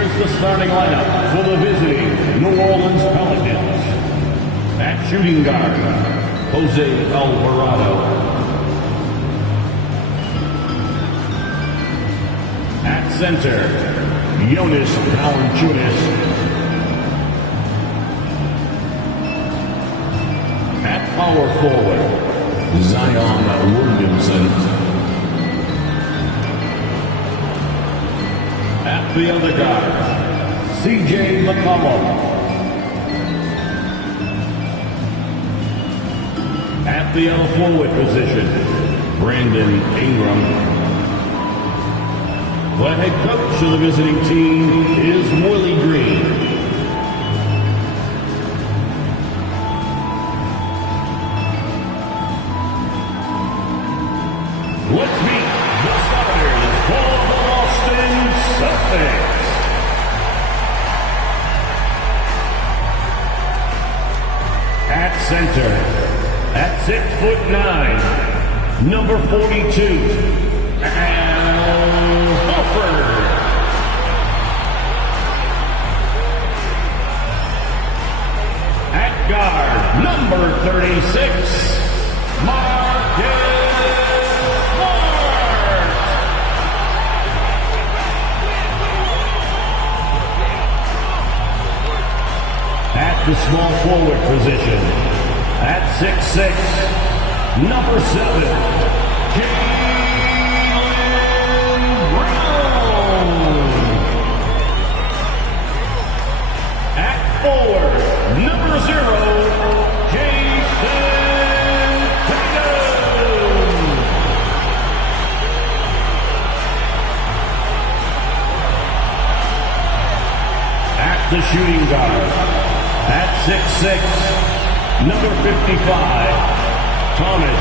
Here's the starting lineup for the visiting New Orleans Pelicans. At shooting guard, Jose Alvarado. At center, Jonas Valanciunas. At power forward, Zion Williamson. At the other guard, C.J. McCollum. At the L forward position, Brandon Ingram. The head coach of the visiting team is Willie Green. Let's meet the starters for the Boston Celtics. At center, at 6'9", number 42, Al Horford. At guard, number 36, Marcus Smart. At the small forward position, at 6'6", number 7, Jaylen Brown. At forward, number 0, Jason Tatum. At the shooting guard, at 6'6", number 55, Thomas.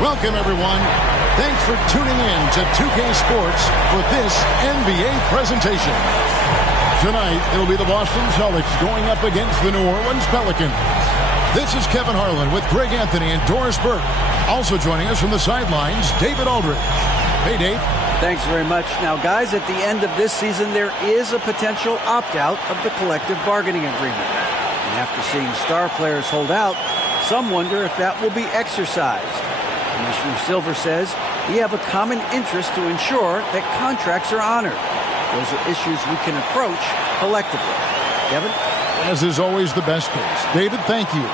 Welcome, everyone. Thanks for tuning in to 2K Sports for this NBA presentation. Tonight, it'll be the Boston Celtics going up against the New Orleans Pelicans. This is Kevin Harlan with Greg Anthony and Doris Burke. Also joining us from the sidelines, David Aldridge. Hey, Dave. Thanks very much. Now, guys, at the end of this season, there is a potential opt-out of the collective bargaining agreement. And after seeing star players hold out, some wonder if that will be exercised. Commissioner Silver says we have a common interest to ensure that contracts are honored. Those are issues we can approach collectively. Kevin? As is always the best case. David, thank you.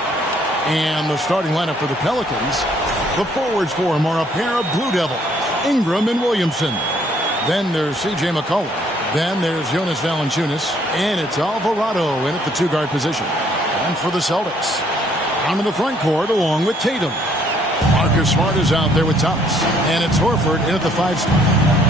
And the starting lineup for the Pelicans, the forwards for them are a pair of Blue Devils, Ingram and Williamson. Then there's C.J. McCollum. Then there's Jonas Valanciunas. And it's Alvarado in at the two-guard position. And for the Celtics, onto the front court along with Tatum. Marcus Smart is out there with Thomas. And it's Horford in at the 5 spot.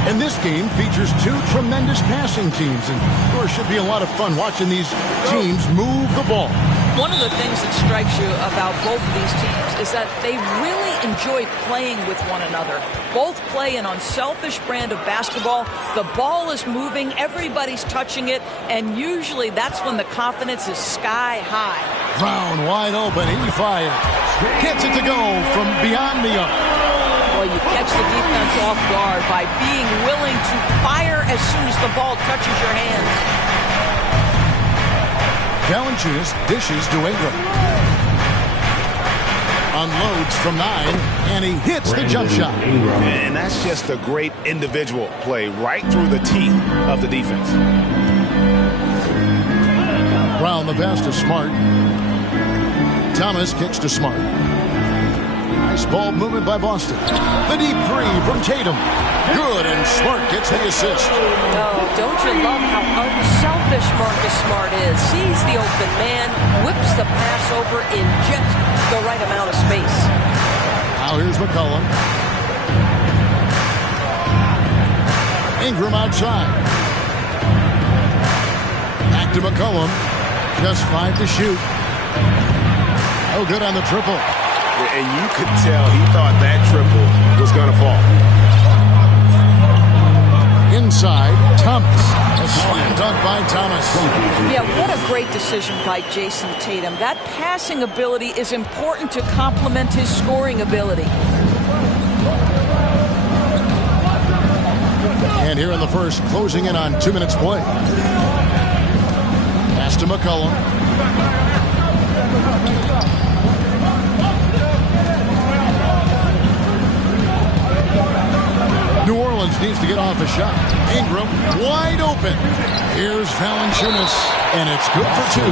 And this game features two tremendous passing teams. And of course, should be a lot of fun watching these teams move the ball. One of the things that strikes you about both of these teams is that they really enjoy playing with one another. Both play an unselfish brand of basketball. The ball is moving, everybody's touching it, and usually that's when the confidence is sky high. Brown wide open, he fires. Gets it to go from beyond the arc. Well, you catch the defense off guard by being willing to fire as soon as the ball touches your hands. Valanciunas dishes to Ingram. Unloads from 9, and he hits the jump shot. And that's just a great individual play right through the teeth of the defense. Brown the pass to Smart. Thomas kicks to Smart. Nice ball movement by Boston. The deep three from Tatum. Good, and Smart gets the assist. Oh, don't you love how unselfish Marcus Smart is? Sees the open man, whips the pass over in just the right amount of space. Now here's McCollum. Ingram outside. Back to McCollum. Just 5 to shoot. Oh, good on the triple. And you could tell he thought that triple was going to fall. Inside, Thomas. A slam dunk by Thomas. Yeah, what a great decision by Jason Tatum. That passing ability is important to complement his scoring ability. And here in the first, closing in on 2 minutes play. Pass to McCollum. New Orleans needs to get off a shot. Ingram wide open. Here's Valanciunas, and it's good for 2.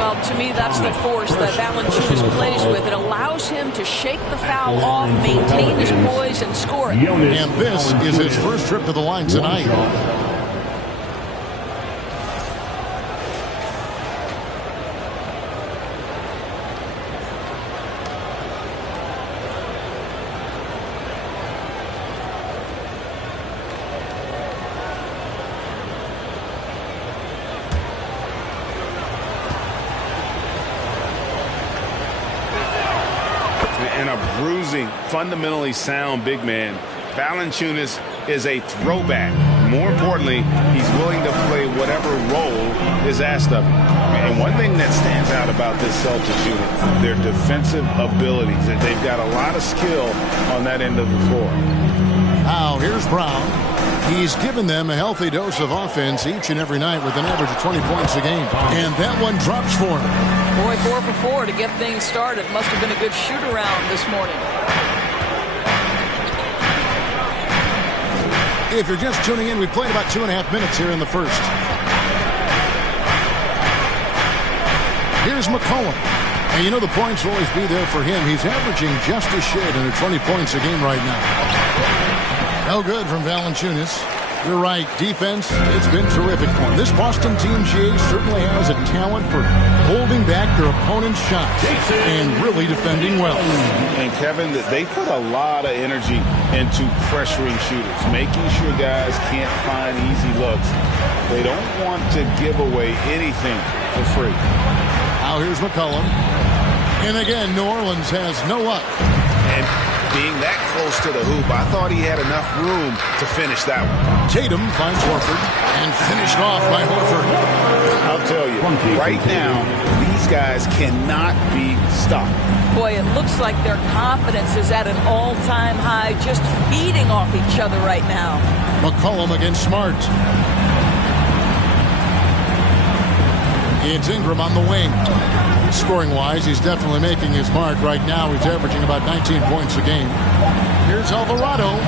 Well, to me, that's the force that Valanciunas plays with. It allows him to shake the foul off, maintain his poise, and score it. And this is his first trip to the line tonight. And a bruising, fundamentally sound big man. Valanciunas is a throwback. More importantly, he's willing to play whatever role is asked of him. And one thing that stands out about this Celtics unit, their defensive abilities. They've got a lot of skill on that end of the floor. Now here's Brown. He's given them a healthy dose of offense each and every night with an average of 20 points a game. And that one drops for him. Boy, 4 for 4 to get things started. Must have been a good shoot-around this morning. If you're just tuning in, we played about 2.5 minutes here in the first. Here's McCollum. And you know the points will always be there for him. He's averaging just a shade under 20 points a game right now. No good from Valanciunas. You're right. Defense, it's been terrific for him. This Boston team, GA, certainly has a talent for holding back their opponent's shots and really defending well. And, Kevin, they put a lot of energy into pressuring shooters, making sure guys can't find easy looks. They don't want to give away anything for free. Now here's McCollum. And again, New Orleans has no luck. And being that close to the hoop, I thought he had enough room to finish that one. Tatum finds Horford and finished off by Horford. I'll tell you, right now, these guys cannot be stopped. Boy, it looks like their confidence is at an all-time high, just feeding off each other right now. McCollum against Smart. It's Ingram on the wing. Scoring-wise, he's definitely making his mark. Right now, he's averaging about 19 points a game. Here's Alvarado.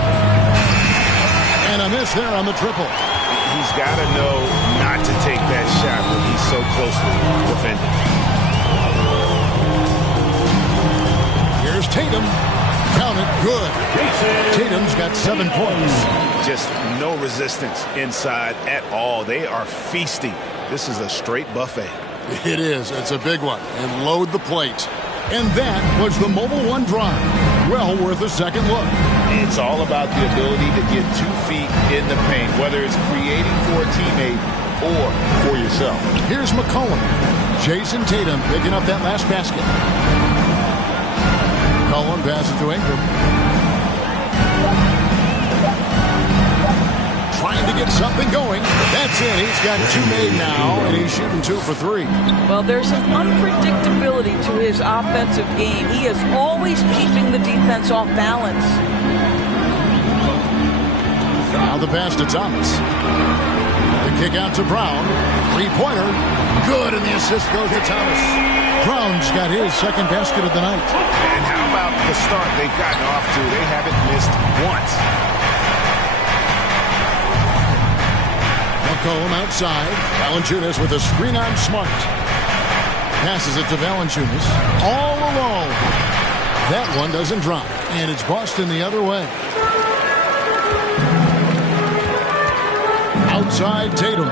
And a miss there on the triple. He's got to know not to take that shot when he's so closely defended. Here's Tatum. Count it, good. Tatum's got 7 points. Just no resistance inside at all. They are feasting. This is a straight buffet. It is. It's a big one. And load the plate. And that was the Mobile One drive. Well worth a second look. It's all about the ability to get 2 feet in the paint, whether it's creating for a teammate or for yourself. Here's McCollum. Jason Tatum picking up that last basket. McCollum passes to Ingram. Trying to get something going. That's it. He's got 2 made now, and he's shooting 2 for 3. Well, there's an unpredictability to his offensive game. He is always keeping the defense off balance. Now the pass to Thomas. The kick out to Brown. 3-pointer. Good, and the assist goes to Thomas. Brown's got his second basket of the night. And how about the start they've gotten off to? They haven't missed once. McCollum outside. Valanciunas with a screen on Smart. Passes it to Valanciunas. All alone. That one doesn't drop. And it's Boston the other way. Outside Tatum.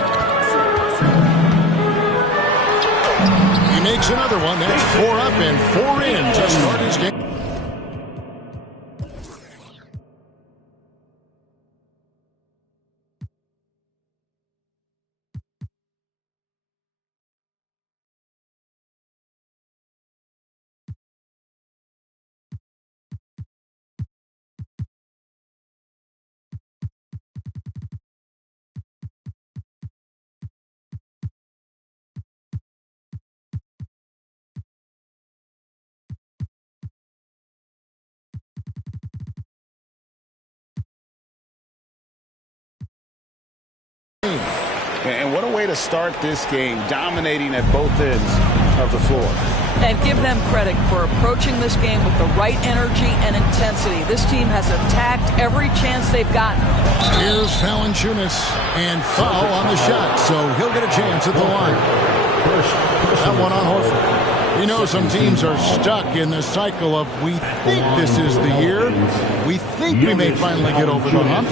He makes another one. That's 4 up and 4 in to start his game. to start this game, dominating at both ends of the floor. And give them credit for approaching this game with the right energy and intensity. This team has attacked every chance they've gotten. Here's Valanciunas, and foul on the shot, so he'll get a chance at the line. That one on Horford. You know, some teams are stuck in the cycle of we think this is the year, we think we may finally get over the hump,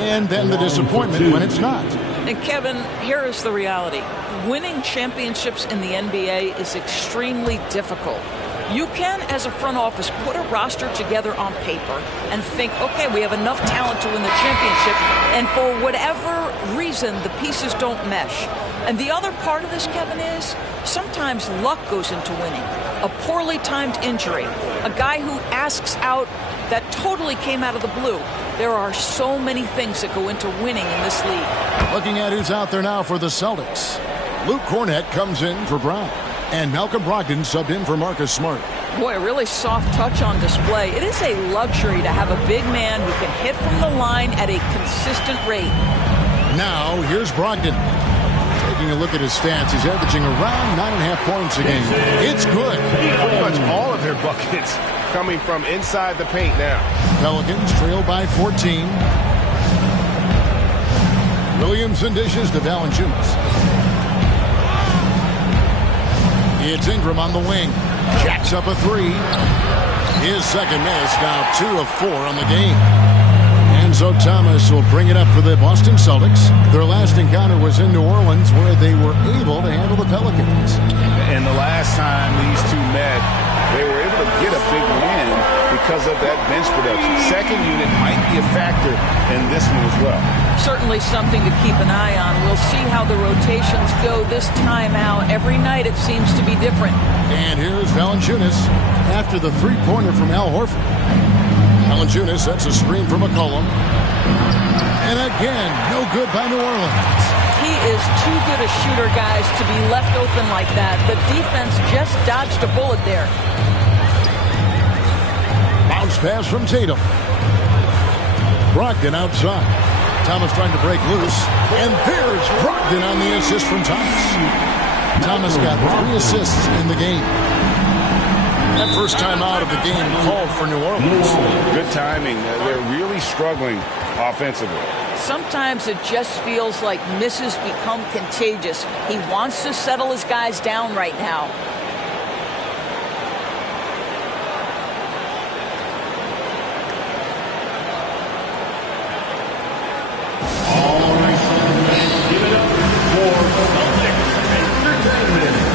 and then the disappointment when it's not. And Kevin, here is the reality. Winning championships in the NBA is extremely difficult. You can, as a front office, put a roster together on paper and think, okay, we have enough talent to win the championship, and for whatever reason, the pieces don't mesh. And the other part of this, Kevin, is sometimes luck goes into winning. A poorly timed injury, a guy who asks out that totally came out of the blue. There are so many things that go into winning in this league. Looking at who's out there now for the Celtics. Luke Cornett comes in for Brown. And Malcolm Brogdon subbed in for Marcus Smart. Boy, a really soft touch on display. It is a luxury to have a big man who can hit from the line at a consistent rate. Now, here's Brogdon. Taking a look at his stats, he's averaging around 9.5 points a game. It's good. Pretty much all of their buckets coming from inside the paint now. Pelicans trail by 14. Williamson dishes to Valanciunas. It's Ingram on the wing. Jacks up a three. His second miss, now 2 of 4 on the game. Enzo Thomas will bring it up for the Boston Celtics. Their last encounter was in New Orleans, where they were able to handle the Pelicans. And the last time these two met, they were able to get a big win because of that bench production. Second unit might be a factor in this one as well. Certainly something to keep an eye on. We'll see how the rotations go this time out. Every night it seems to be different. And here's Valanciunas after the three-pointer from Al Horford. Valanciunas sets a screen for McCollum. And again, no good by New Orleans. He is too good a shooter, guys, to be left open like that. The defense just dodged a bullet there. Bounce pass from Tatum. Brogdon outside. Thomas trying to break loose. And there's Brogdon on the assist from Thomas. Thomas got 3 assists in the game. That first time out of the game called for New Orleans. Good timing. They're really struggling offensively. Sometimes it just feels like misses become contagious. He wants to settle his guys down right now. All right, give it up for Celtics Entertainment.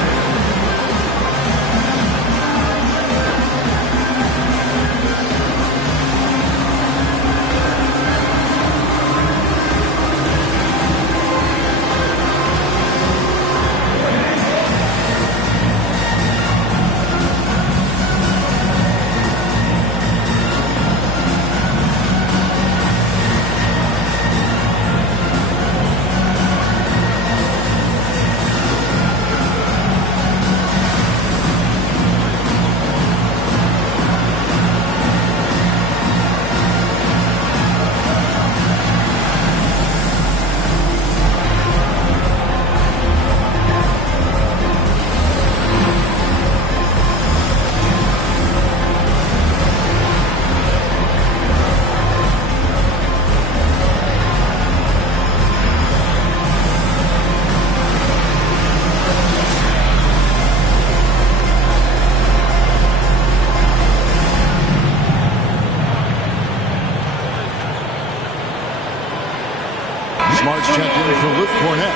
Smart's checked in for Luke Cornett.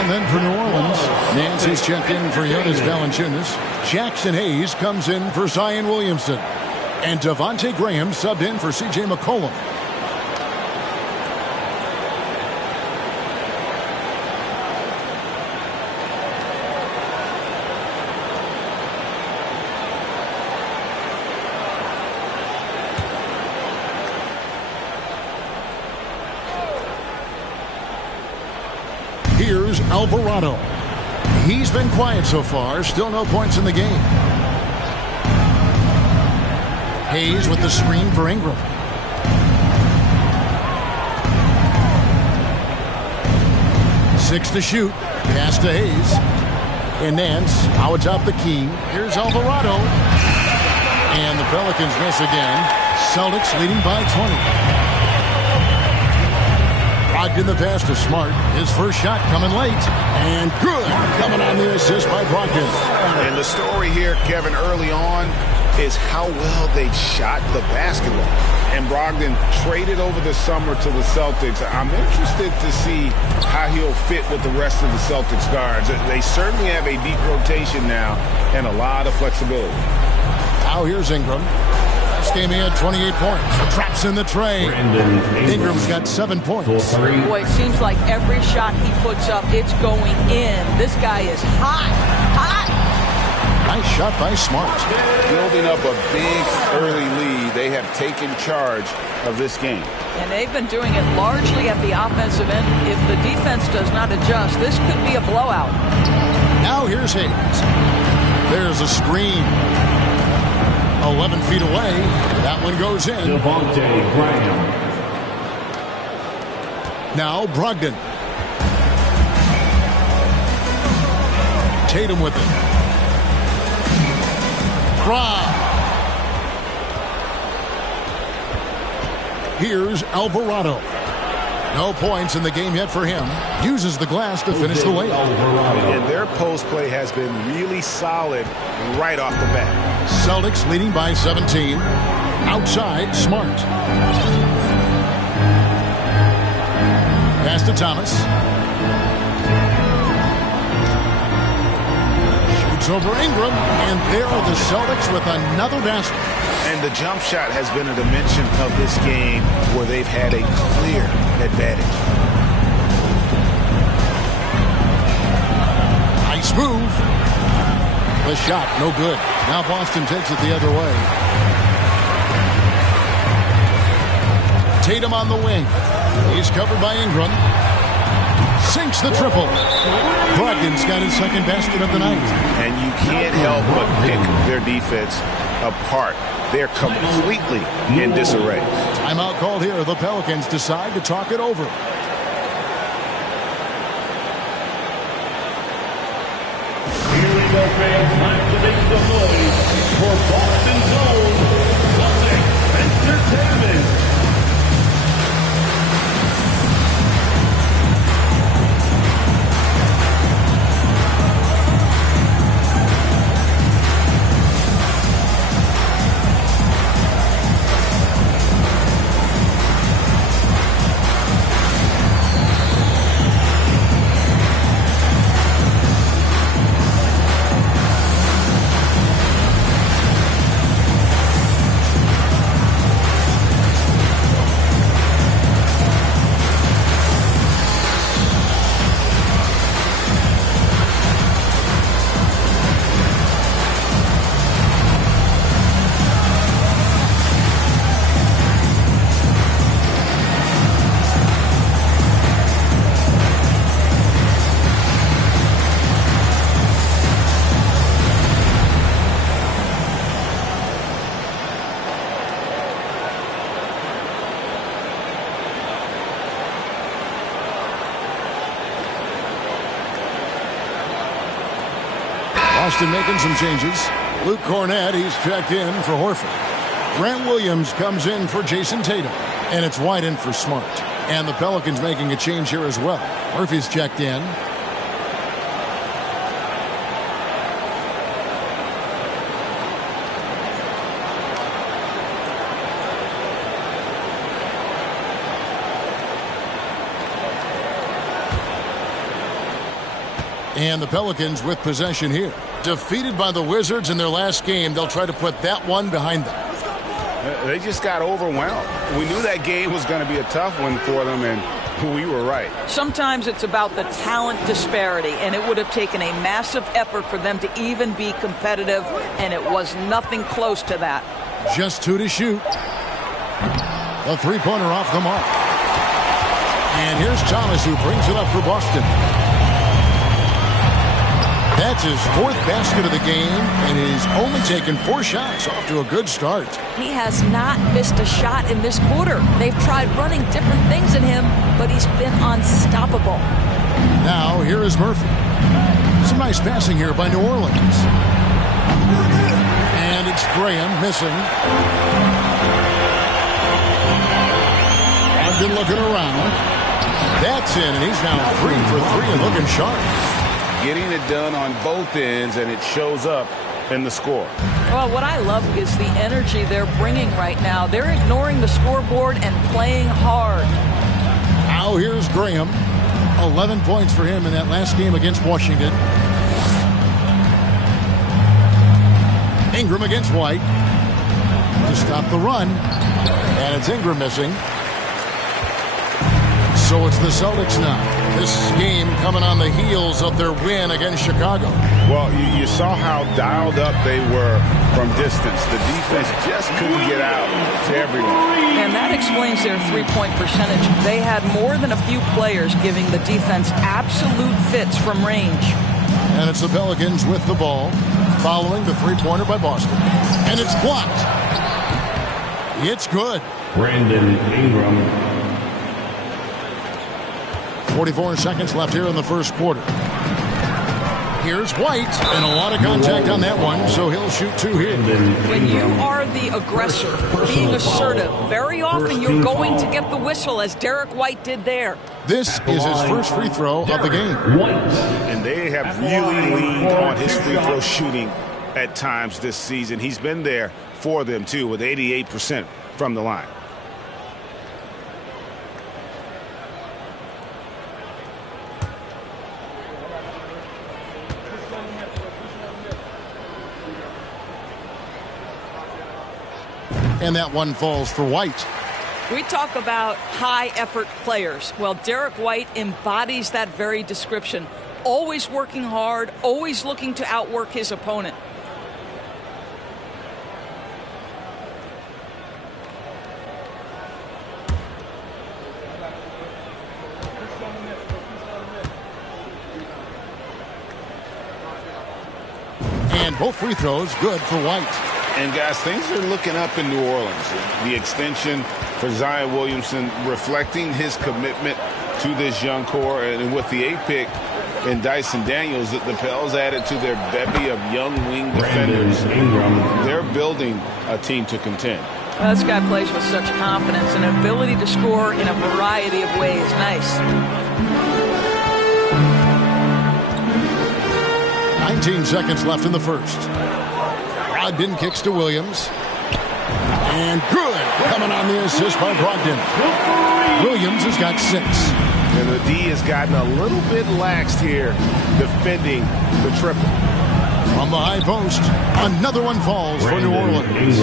And then for New Orleans, Nancy's checked in for Jonas Valanciunas. Jackson Hayes comes in for Zion Williamson. And Devontae Graham subbed in for C.J. McCollum. Here's Alvarado. He's been quiet so far. Still no points in the game. Hayes with the screen for Ingram. 6 to shoot. Pass to Hayes. And Nance, now atop the key. Here's Alvarado. And the Pelicans miss again. Celtics leading by 20. Brogdon the pass to Smart. His first shot coming late. And good. Coming on the assist by Brogdon. And the story here, Kevin, early on is how well they shot the basketball. And Brogdon traded over the summer to the Celtics. I'm interested to see how he'll fit with the rest of the Celtics guards. They certainly have a deep rotation now and a lot of flexibility. Now here's Ingram. This game he had 28 points. Traps in the tray. Ingram's got 7 points. Boy, it seems like every shot he puts up, it's going in. This guy is hot. Nice shot by Smart. Building up a big early lead, they have taken charge of this game. And they've been doing it largely at the offensive end. If the defense does not adjust, this could be a blowout. Now here's Hayes. There's a screen. 11 feet away. That one goes in. Devontae Graham. Now Brogdon. Tatum with it. Here's Alvarado. No points in the game yet for him. Uses the glass to finish the layup. And their post play has been really solid right off the bat. Celtics leading by 17. Outside, Smart. Pass to Thomas. Shoots over Ingram. And there are the Celtics with another basket. And the jump shot has been a dimension of this game where they've had a clear advantage. Nice move. The shot, no good. Now Boston takes it the other way. Tatum on the wing. He's covered by Ingram. Sinks the triple. Brogdon's got his second basket of the night. And you can't help but pick their defense apart. They're completely in disarray. Timeout called here. The Pelicans decide to talk it over. Here we go, fans. Time to make some noise for Boston's own Celtics Entertainment. Boston making some changes. Luke Cornett, he's checked in for Horford. Grant Williams comes in for Jason Tatum. And it's White in for Smart. And the Pelicans making a change here as well. Murphy's checked in. And the Pelicans with possession here. Defeated by the Wizards in their last game, they'll try to put that one behind them. They just got overwhelmed. We knew that game was going to be a tough one for them, and we were right. Sometimes it's about the talent disparity, and it would have taken a massive effort for them to even be competitive, and it was nothing close to that. Just 2 to shoot. The three-pointer off the mark. And here's Thomas, who brings it up for Boston. That's his 4th basket of the game, and he's only taken 4 shots. Off to a good start. He has not missed a shot in this quarter. They've tried running different things in him, but he's been unstoppable. Now here is Murphy. Some nice passing here by New Orleans. And it's Graham missing. Brogdon looking around. That's in, and he's now 3 for 3 and looking sharp. Getting it done on both ends, and it shows up in the score. Well, what I love is the energy they're bringing right now. They're ignoring the scoreboard and playing hard. Now here's Graham. 11 points for him in that last game against Washington. Ingram against White to stop the run. And it's Ingram missing. So it's the Celtics now. This game coming on the heels of their win against Chicago. Well, you saw how dialed up they were from distance. The defense just couldn't get out to everyone. And that explains their three-point percentage. They had more than a few players giving the defense absolute fits from range. And it's the Pelicans with the ball, following the three-pointer by Boston. And it's blocked. It's good. Brandon Ingram. 44 seconds left here in the first quarter. Here's White, and a lot of contact on that one, so he'll shoot 2 here. When you are the aggressor, being assertive, very often you're going to get the whistle, as Derek White did there. This is his first free throw of the game. And they have really leaned on his free throw shooting at times this season. He's been there for them, too, with 88% from the line. And that one falls for White. We talk about high-effort players. Well, Derek White embodies that very description. Always working hard, always looking to outwork his opponent. And both free throws good for White. And, guys, things are looking up in New Orleans. The extension for Zion Williamson reflecting his commitment to this young core. And with the 8th pick in Dyson Daniels, the Pels added to their bevy of young wing defenders. They're building a team to contend. Well, this guy plays with such confidence and ability to score in a variety of ways. Nice. 19 seconds left in the first. Brogdon kicks to Williams. And good. Coming on the assist by Brogdon. Williams has got 6. And the D has gotten a little bit laxed here defending the triple. From the high post, another one falls for New Orleans.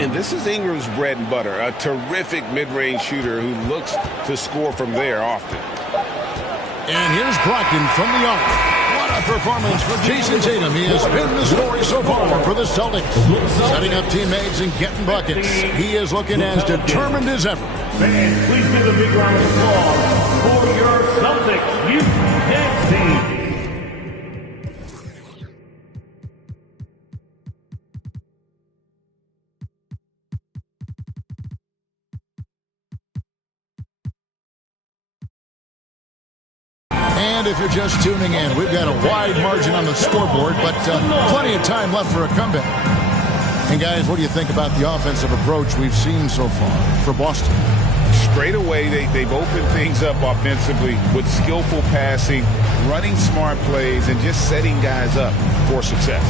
And this is Ingram's bread and butter. A terrific mid-range shooter who looks to score from there often. And here's Brogdon from the arc. What a performance for Jason Tatum. He has been the story so far for the Celtics. Setting up teammates and getting buckets. He is looking as determined as ever. Fans, please give a big round of applause for your Celtics youth dance team. And if you're just tuning in, we've got a wide margin on the scoreboard, but plenty of time left for a comeback. And guys, what do you think about the offensive approach we've seen so far for Boston? Straight away, they've opened things up offensively with skillful passing, running smart plays, and just setting guys up for success.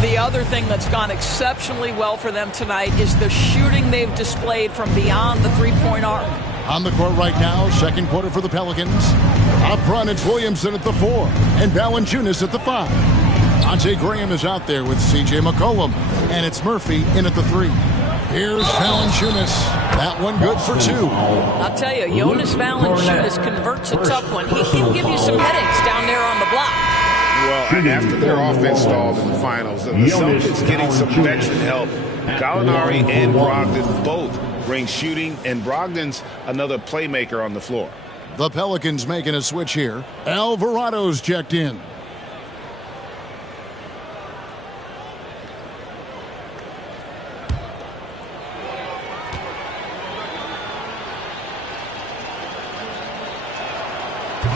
The other thing that's gone exceptionally well for them tonight is the shooting they've displayed from beyond the three-point arc. On the court right now, second quarter for the Pelicans. Up front, it's Williamson at the 4 and Valanciunas at the 5. Ante Graham is out there with C.J. McCollum, and it's Murphy in at the 3. Here's Valanciunas. That one good for 2. I'll tell you, Jonas Valanciunas converts a tough one. He can give you some headaches down there on the block. Well, and after their offense stalled in the finals, the Celtics getting some veteran help. Gallinari and Brogdon both bring shooting, and Brogdon's another playmaker on the floor. The Pelicans making a switch here. Alvarado's checked in.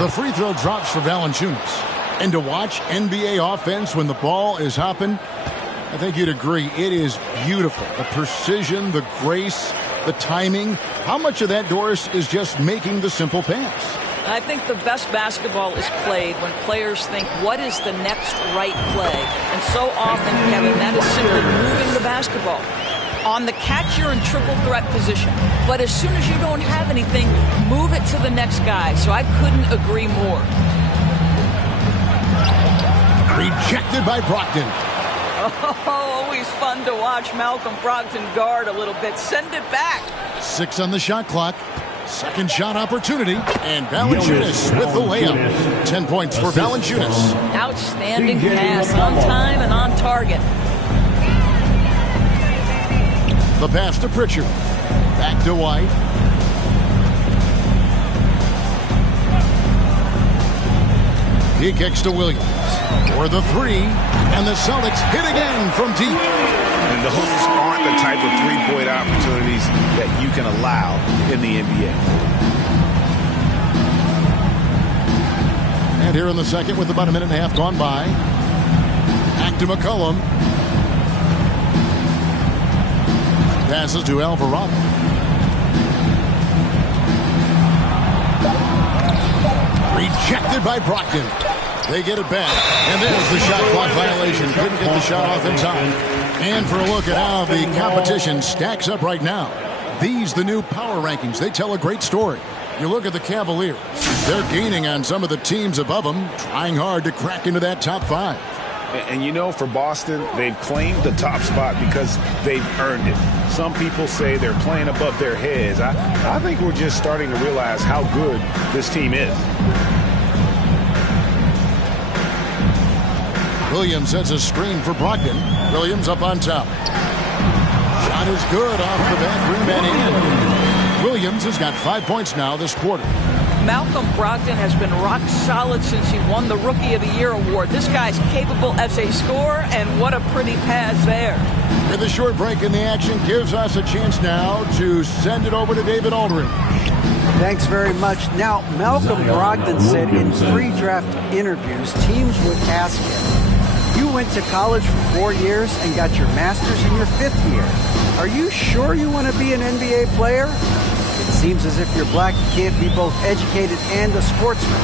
The free throw drops for Valanciunas. And to watch NBA offense when the ball is hopping, I think you'd agree, it is beautiful. The precision, the grace, the timing. How much of that, Doris, is just making the simple pass? I think the best basketball is played when players think, what is the next right play? And so often, Kevin, that is simply moving the basketball. On the catch, you're in triple threat position. But as soon as you don't have anything, move it to the next guy. So I couldn't agree more. Rejected by Brogdon. Oh, always fun to watch Malcolm Brogdon guard a little bit. Send it back. 6 on the shot clock. Second shot opportunity. And Valanciunas with the layup. 10 points for Valanciunas. Outstanding pass, on time and on target. The pass to Pritchard. Back to White. He kicks to Williams for the three, and the Celtics hit again from deep. And those aren't the type of three-point opportunities that you can allow in the NBA. And here in the second, with about a minute and a half gone by, back to McCollum. Passes to Alvarado. Rejected by Brogdon. They get it back. And there's the shot clock violation. Couldn't get the shot off in time. And for a look at how the competition stacks up right now. These, the new power rankings, they tell a great story. You look at the Cavaliers. They're gaining on some of the teams above them, trying hard to crack into that top 5. And you know, for Boston, they've claimed the top spot because they've earned it. Some people say they're playing above their heads. I think we're just starting to realize how good this team is. Williams sets a screen for Brogdon. Williams up on top. Shot is good off the back rim and in. Williams has got 5 points now this quarter. Malcolm Brogdon has been rock solid since he won the Rookie of the Year award. This guy's capable as a scorer, and what a pretty pass there. And the short break in the action gives us a chance now to send it over to David Aldridge. Thanks very much. Now, Malcolm Brogdon said in pre-draft interviews, teams would ask him, you went to college for 4 years and got your master's in your 5th year. Are you sure you want to be an NBA player? It seems as if you're black, you can't be both educated and a sportsman.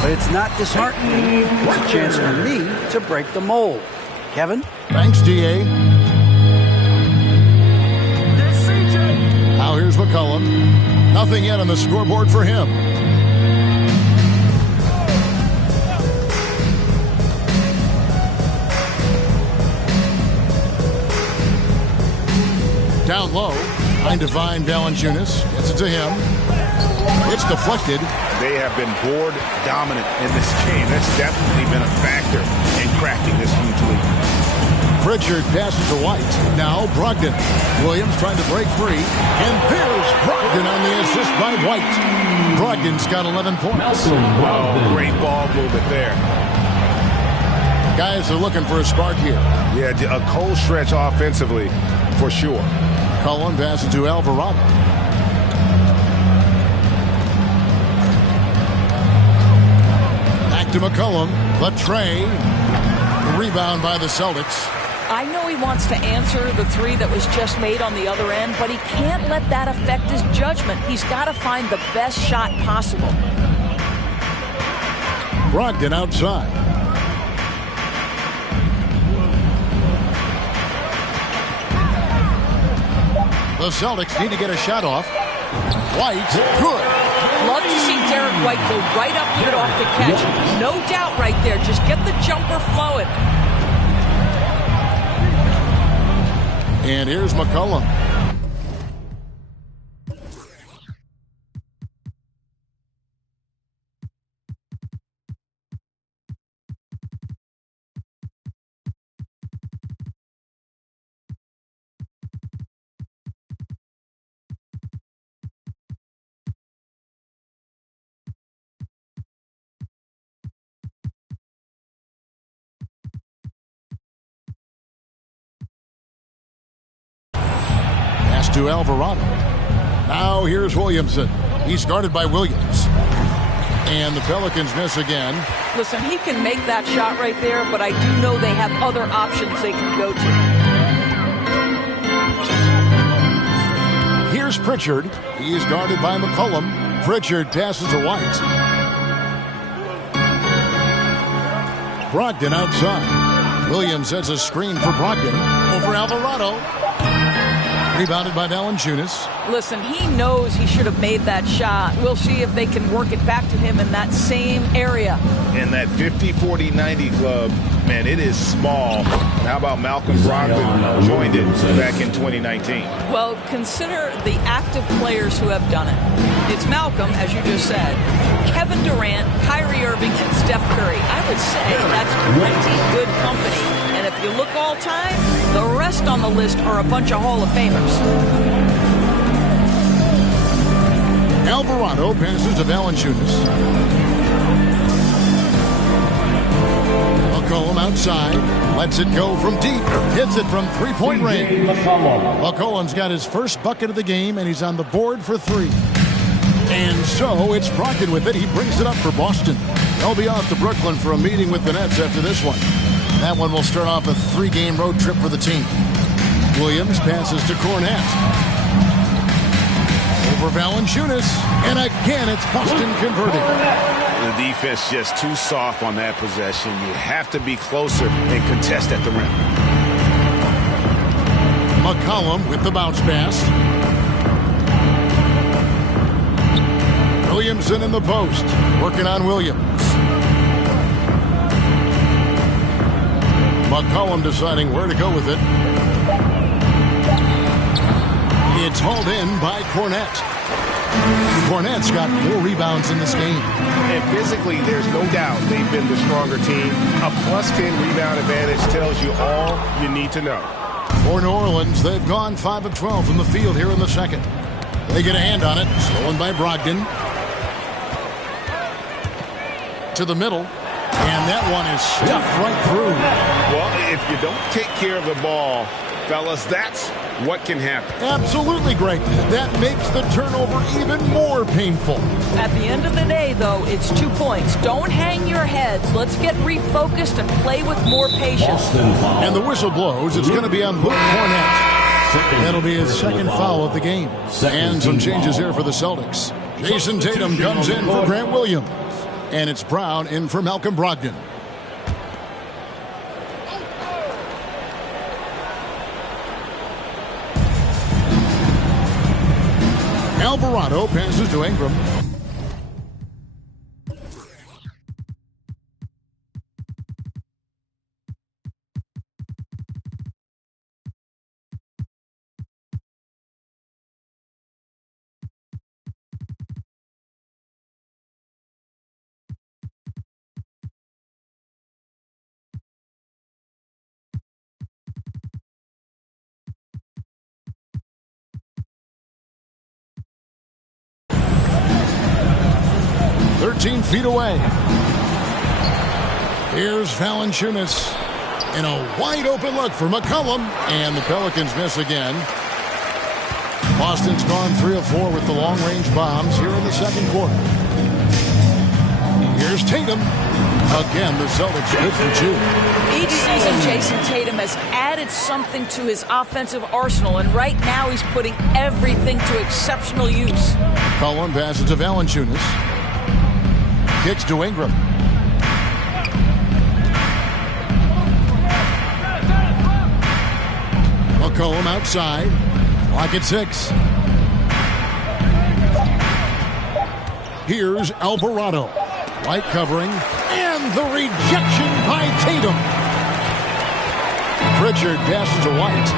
But it's not disheartening. It's a chance for me to break the mold. Kevin? Thanks, D.A. Now here's McCollum. Nothing yet on the scoreboard for him. Down low. Trying to find Valanciunas. Gets it to him. It's deflected. They have been board dominant in this game. That's definitely been a factor in cracking this huge lead. Pritchard passes to White. Now Brogdon. Williams trying to break free. And there's Brogdon on the assist by White. Brogdon's got 11 points. Oh, great ball movement there. Guys are looking for a spark here. Yeah, a cold stretch offensively for sure. Cullen passes to Alvarado. Back to McCollum. The tray. Rebound by the Celtics. I know he wants to answer the three that was just made on the other end, but he can't let that affect his judgment. He's got to find the best shot possible. Brogdon outside. The Celtics need to get a shot off. White, good. Love to see Derek White go right up with it off the catch. No doubt right there. Just get the jumper flowing. And here's McCollum. To Alvarado. Now here's Williamson. He's guarded by Williams. And the Pelicans miss again. Listen, he can make that shot right there, but I do know they have other options they can go to. Here's Pritchard. He's guarded by McCollum. Pritchard passes to White. Brogdon outside. Williams sets a screen for Brogdon. Over Alvarado. Rebounded by Valanciunas. Listen, he knows he should have made that shot. We'll see if they can work it back to him in that same area. And that 50-40-90 club, man, it is small. And how about Malcolm Brogdon joined it back in 2019? Well, consider the active players who have done it. It's Malcolm, as you just said, Kevin Durant, Kyrie Irving, and Steph Curry. I would say that's plenty good company. And if you look all time, the rest on the list are a bunch of Hall of Famers. Alvarado passes to Valanciunas. McCollum outside. Lets it go from deep. Hits it from three-point range. McCollum's got his first bucket of the game, and he's on the board for three. And so it's Brogdon with it. He brings it up for Boston. They'll be off to Brooklyn for a meeting with the Nets after this one. That one will start off a 3-game road trip for the team. Williams passes to Cornette. Over Valanciunas. And again, it's Boston converting. The defense just too soft on that possession. You have to be closer and contest at the rim. McCollum with the bounce pass. Williamson in the post. Working on Williams. McCollum deciding where to go with it. It's hauled in by Cornette. Cornette's got 4 rebounds in this game. And physically, there's no doubt they've been the stronger team. A +10 rebound advantage tells you all you need to know. For New Orleans, they've gone 5 of 12 from the field here in the second. They get a hand on it. Stolen by Brogdon. To the middle. And that one is stuffed right through. Well, if you don't take care of the ball, fellas, that's what can happen. Absolutely, Greg. That makes the turnover even more painful. At the end of the day, though, it's 2 points. Don't hang your heads. Let's get refocused and play with more patience. And the whistle blows. It's going to be on Luke Cornette. That'll be his second foul of the game. And some changes here for the Celtics. Jason Tatum comes in for Grant Williams. And it's Brown in for Malcolm Brogdon. Alvarado passes to Ingram. Feet away. Here's Valanciunas in a wide open look for McCollum, and the Pelicans miss again. Boston's gone 3 of 4 with the long-range bombs here in the second quarter. Here's Tatum. Again, the Celtics good for 2. Each season, Jason Tatum has added something to his offensive arsenal, and right now he's putting everything to exceptional use. McCollum passes to Valanciunas. Kicks to Ingram. McCollum outside. Clock at 6. Here's Alvarado. White covering. And the rejection by Tatum. Pritchard passes to White.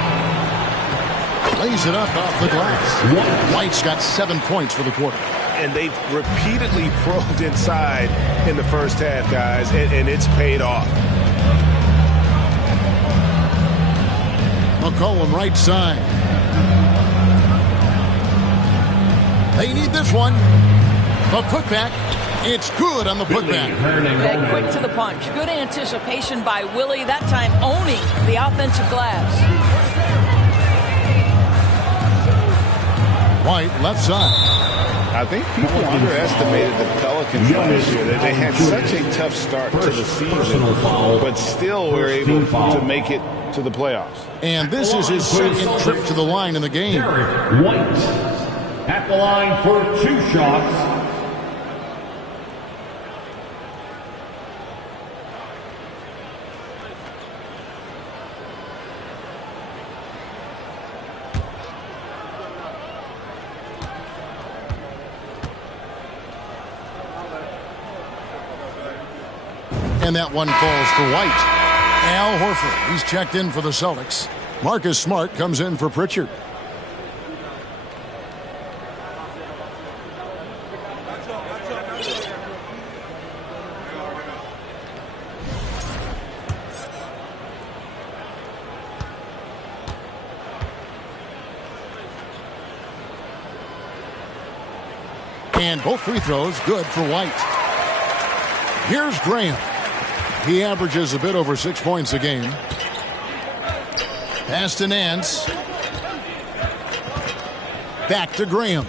Lays it up off the glass. White's got 7 points for the quarter. And they've repeatedly probed inside in the first half, guys, and it's paid off. McCollum right side. They need this one. A putback. It's good on the putback. Okay, quick to the punch. Good anticipation by Willie, that time owning the offensive glass. White left side. I think people underestimated the Pelicans last year. They had such a tough start to the season, but still were able to make it to the playoffs. And this is his second trip to the line in the game. White at the line for 2 shots. And that one falls for White. Al Horford, he's checked in for the Celtics. Marcus Smart comes in for Pritchard. And both free throws good for White. Here's Graham. He averages a bit over 6 points a game. Pass to Nance. Back to Graham.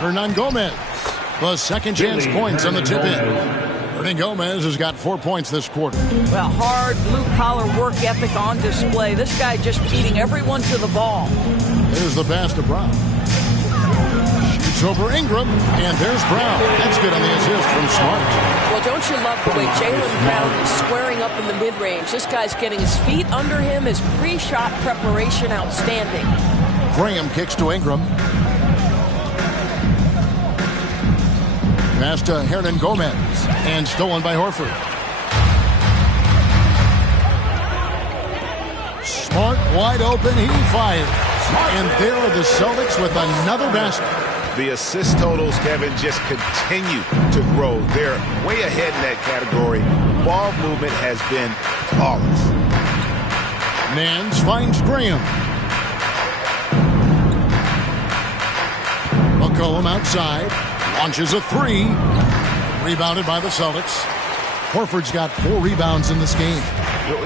Hernan Gomez. The second chance points on the tip in. Hernan Gomez has got 4 points this quarter. Well, hard blue-collar work ethic on display. This guy just beating everyone to the ball. There's the pass to Brown. Shoots over Ingram, and there's Brown. That's good on the assist from Smart. Well, don't you love the way Jaylen Brown is squaring up in the mid-range? This guy's getting his feet under him. His pre-shot preparation outstanding. Graham kicks to Ingram. Pass to Hernan Gomez, and stolen by Horford. Smart wide open, he fires. And there are the Celtics with another basket. The assist totals, Kevin, just continue to grow. They're way ahead in that category. Ball movement has been flawless. Nance finds Graham. McCollum outside. Launches a three. Rebounded by the Celtics. Horford's got 4 rebounds in this game.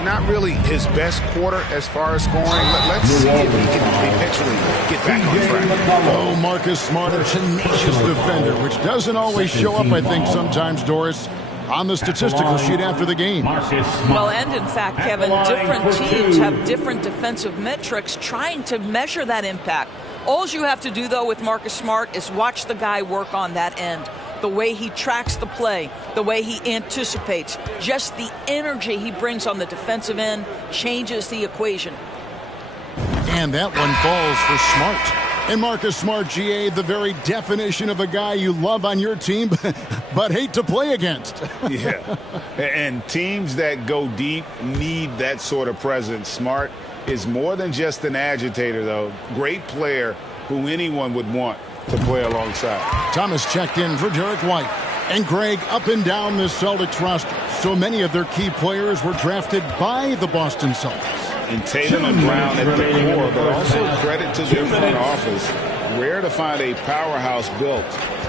Not really his best quarter as far as scoring. Let's see if he can eventually get back on track. Oh, Marcus Smart, a tenacious defender, which doesn't always show up, I think, sometimes, Doris, on the statistical sheet after the game. Well, and in fact, Kevin, different teams have different defensive metrics trying to measure that impact. All you have to do, though, with Marcus Smart is watch the guy work on that end. The way he tracks the play, the way he anticipates, just the energy he brings on the defensive end changes the equation. And that one falls for Smart. And Marcus Smart, GA, the very definition of a guy you love on your team, but hate to play against. Yeah, and teams that go deep need that sort of presence. Smart is more than just an agitator, though. Great player who anyone would want to play alongside. Thomas checked in for Derek White. And Greg, up and down the Celtics roster, so many of their key players were drafted by the Boston Celtics. And Tatum and Brown at the core, but also credit to their front office. Rare to find a powerhouse built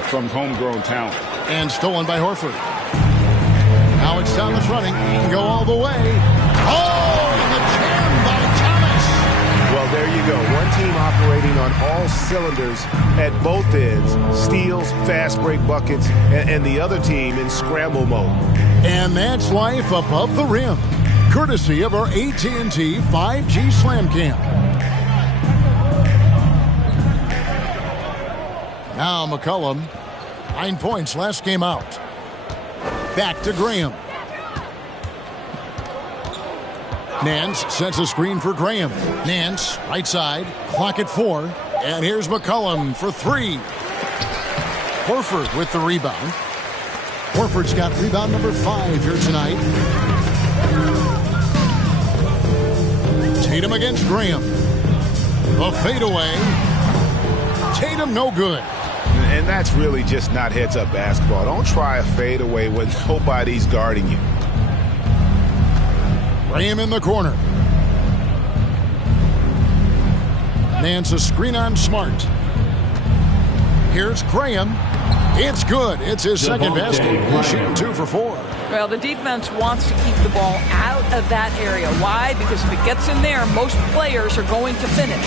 from homegrown talent. And stolen by Horford. Now it's Thomas running. He can go all the way. Oh, and the jam by Thomas. Well, there you go. One team operating on all cylinders at both ends. Steals, fast break buckets, and the other team in scramble mode. And that's life above the rim. Courtesy of our AT&T 5G Slam Cam. Now McCollum. 9 points last game out. Back to Graham. Nance sets a screen for Graham. Nance, right side, clock at 4. And here's McCollum for 3. Horford with the rebound. Horford's got rebound number 5 here tonight. Tatum against Graham. The fadeaway. Tatum no good. And that's really just not heads-up basketball. Don't try a fadeaway when nobody's guarding you. Graham in the corner. Nance a screen on Smart. Here's Graham. It's good. It's his second basket. He's shooting 2 for 4. Well, the defense wants to keep the ball out of that area. Why? Because if it gets in there, most players are going to finish.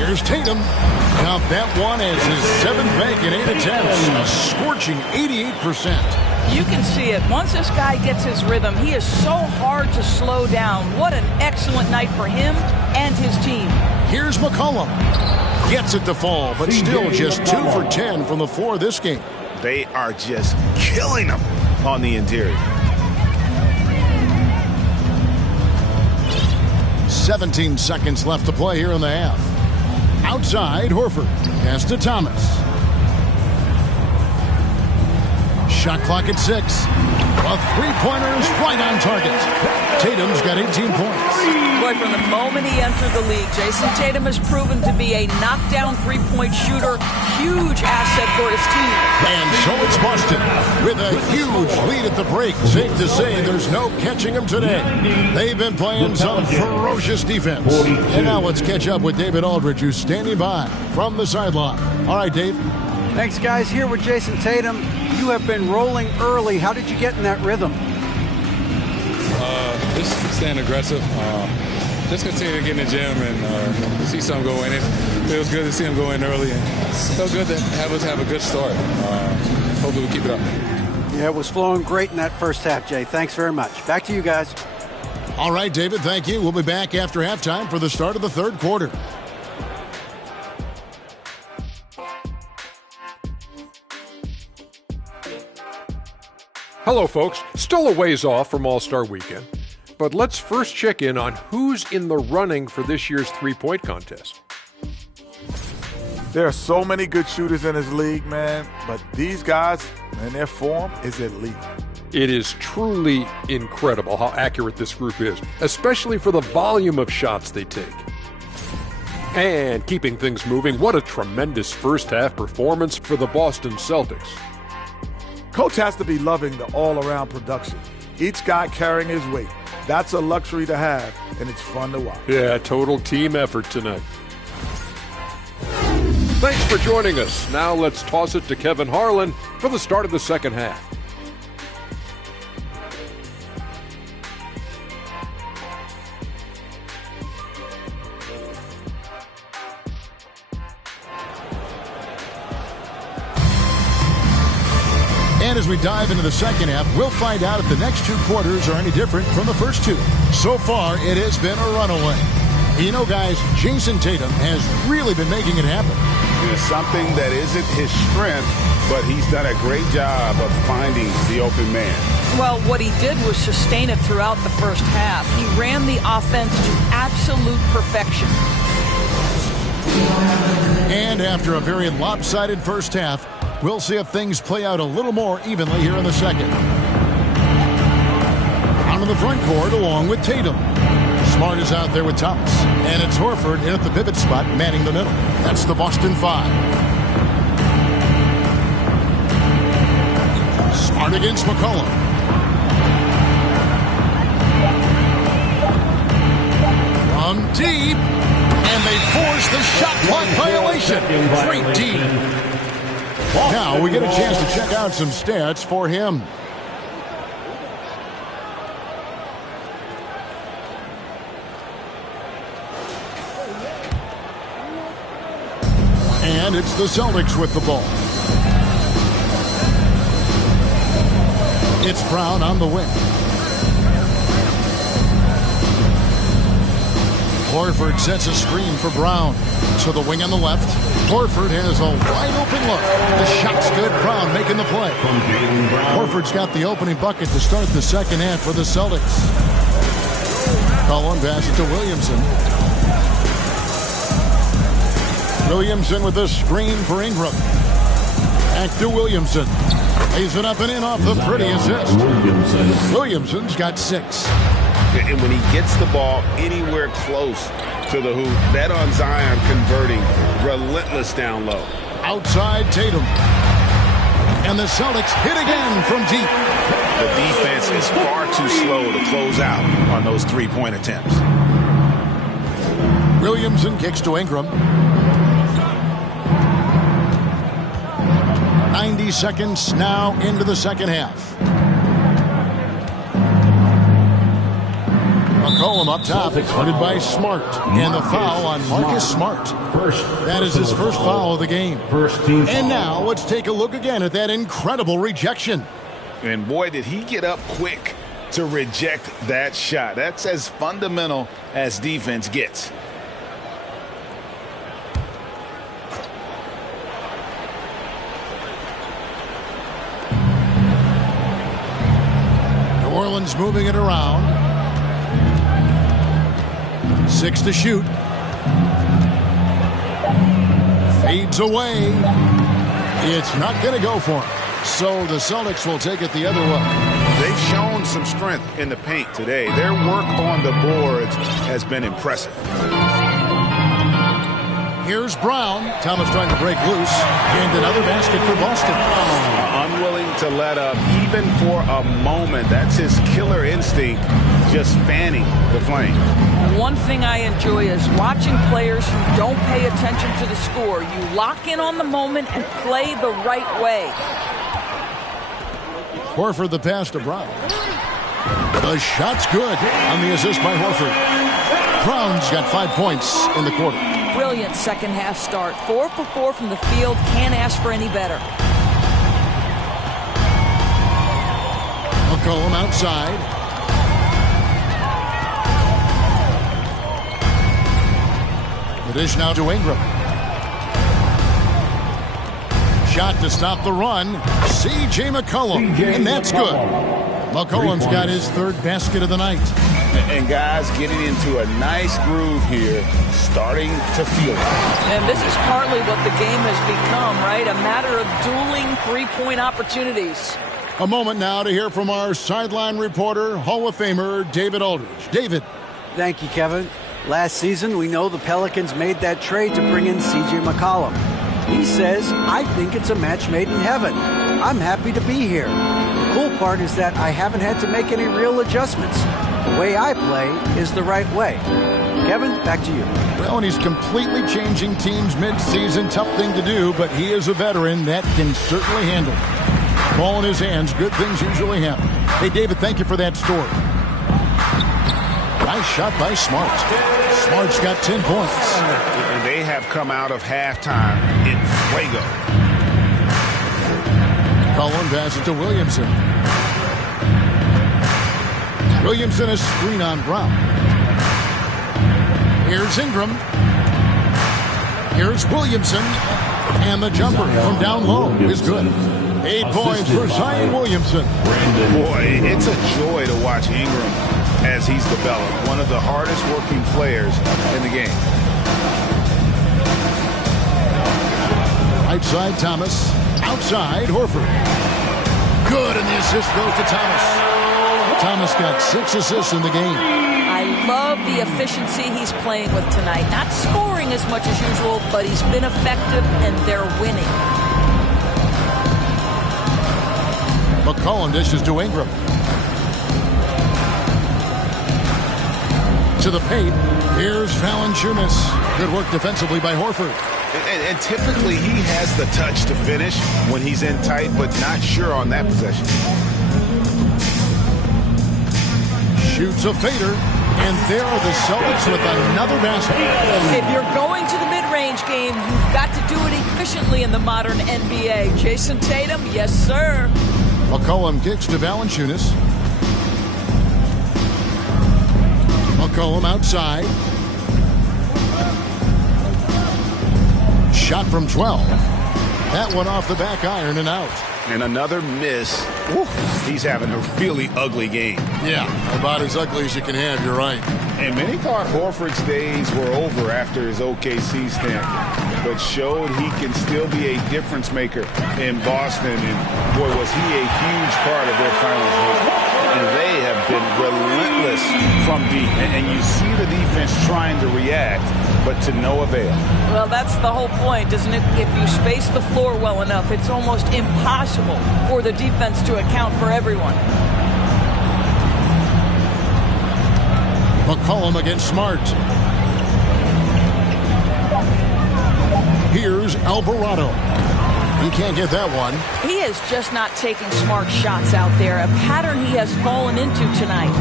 Here's Tatum. Count that one as his 7th bank in 8 attempts. A scorching 88%. You can see it. Once this guy gets his rhythm, he is so hard to slow down. What an excellent night for him and his team. Here's McCollum. Gets it to fall, but still just 2 for 10 from the floor this game. They are just killing them on the interior. 17 seconds left to play here in the half. Outside, Horford. Pass to Thomas. Shot clock at 6. A three-pointer is right on target. Tatum's got 18 points. Boy, from the moment he entered the league, Jason Tatum has proven to be a knockdown three-point shooter. Huge asset for his team. And so it's Boston with a huge lead at the break. Safe to say there's no catching them today. They've been playing some ferocious defense. And now let's catch up with David Aldridge, who's standing by from the sideline. All right, Dave. Thanks, guys. Here with Jason Tatum. You have been rolling early. How did you get in that rhythm? Just staying aggressive. Just continue to get in the gym and see something go in. It feels good to see him go in early. And so good to have us have a good start. Hopefully we keep it up. Yeah, it was flowing great in that first half, Jay. Thanks very much. Back to you guys. All right, David, thank you. We'll be back after halftime for the start of the third quarter. Hello, folks. Still a ways off from All-Star Weekend, but let's first check in on who's in the running for this year's three-point contest. There are so many good shooters in this league, man, but these guys, and their form is elite. It is truly incredible how accurate this group is, especially for the volume of shots they take. And keeping things moving, what a tremendous first-half performance for the Boston Celtics. Coach has to be loving the all-around production. Each guy carrying his weight. That's a luxury to have, and it's fun to watch. Yeah, total team effort tonight. Thanks for joining us. Now let's toss it to Kevin Harlan for the start of the second half. And as we dive into the second half, we'll find out if the next two quarters are any different from the first two. So far, it has been a runaway. You know, guys, Jason Tatum has really been making it happen. It's something that isn't his strength, but he's done a great job of finding the open man. Well, what he did was sustain it throughout the first half. He ran the offense to absolute perfection. And after a very lopsided first half, we'll see if things play out a little more evenly here in the second. Onto the front court along with Tatum. Smart is out there with Thomas. And it's Horford in at the pivot spot, manning the middle. That's the Boston 5. Smart against McCollum. From deep. And they force the shot clock violation. Great D. Now we get a chance to check out some stats for him. And it's the Celtics with the ball. It's Brown on the wing. Horford sets a screen for Brown. To the wing on the left. Horford has a wide open look. The shot's good. Brown making the play. Horford's got the opening bucket to start the second half for the Celtics. Cullen pass it to Williamson. Williamson with the screen for Ingram. Back to Williamson. Lays it up and in off the pretty assist. Williamson's got 6. And when he gets the ball anywhere close to the hoop, that on Zion converting, relentless down low. Outside Tatum. And the Celtics hit again from deep. The defense is far too slow to close out on those three-point attempts. Williamson kicks to Ingram. 90 seconds now into the second half. McCollum up top, guarded by Smart. And the foul on Marcus Smart. That is his first foul of the game. And now let's take a look again at that incredible rejection. And boy, did he get up quick to reject that shot. That's as fundamental as defense gets. New Orleans moving it around. 6 to shoot. Fades away. It's not going to go for him. So the Celtics will take it the other way. They've shown some strength in the paint today. Their work on the boards has been impressive. Here's Brown. Thomas trying to break loose. And another basket for Boston. Unwilling to let up even for a moment. That's his killer instinct, just fanning the flame. One thing I enjoy is watching players who don't pay attention to the score. You lock in on the moment and play the right way. Horford the pass to Brown. The shot's good on the assist by Horford. Brown's got 5 points in the quarter. Brilliant second half start. 4 for 4 from the field. Can't ask for any better. McCollum outside. The dish now to Ingram. Shot to stop the run. C.J. McCollum. And that's good. McCollum's got his third basket of the night. And guys getting into a nice groove here, starting to feel it. And this is partly what the game has become, right? A matter of dueling three-point opportunities. A moment now to hear from our sideline reporter, Hall of Famer David Aldridge. David. Thank you, Kevin. Last season, we know the Pelicans made that trade to bring in C.J. McCollum. He says, I think it's a match made in heaven. I'm happy to be here. The cool part is that I haven't had to make any real adjustments. The way I play is the right way. Kevin, back to you. Well, and he's completely changing teams mid-season. Tough thing to do, but he is a veteran that can certainly handle it. Ball in his hands. Good things usually happen. Hey, David, thank you for that story. Nice shot by Smart. Smart's got 10 points. And they have come out of halftime in fuego. Cullen passes to Williamson. Williamson a screen on Brown. Here's Ingram. Here's Williamson. And the jumper from down low is good. 8 points for Zion Williamson. Boy, it's a joy to watch Ingram as he's developed. One of the hardest working players in the game. Right side, Thomas. Outside, Horford. Good, and the assist goes to Thomas. Thomas got 6 assists in the game. I love the efficiency he's playing with tonight. Not scoring as much as usual, but he's been effective, and they're winning. McCollum dishes to Ingram. To the paint. Here's Valanciunas. Good work defensively by Horford. And typically he has the touch to finish when he's in tight, but not sure on that possession. Shoots a fader. And there are the Celtics with another basket. If you're going to the mid-range game, you've got to do it efficiently in the modern NBA. Jason Tatum, yes, sir. McCollum kicks to Valanciunas. McCollum outside. Shot from 12. That one off the back iron and out. And another miss. Woo. He's having a really ugly game. Yeah, about as ugly as you can have, you're right. And many thought Horford's days were over after his OKC stint, but showed he can still be a difference maker in Boston. And boy, was he a huge part of their finals hope. And they have been relentless from deep. And you see the defense trying to react, but to no avail. Well, that's the whole point, isn't it? If you space the floor well enough, it's almost impossible for the defense to account for everyone. McCollum against Smart. Here's Alvarado. He can't get that one. He is just not taking smart shots out there, a pattern he has fallen into tonight.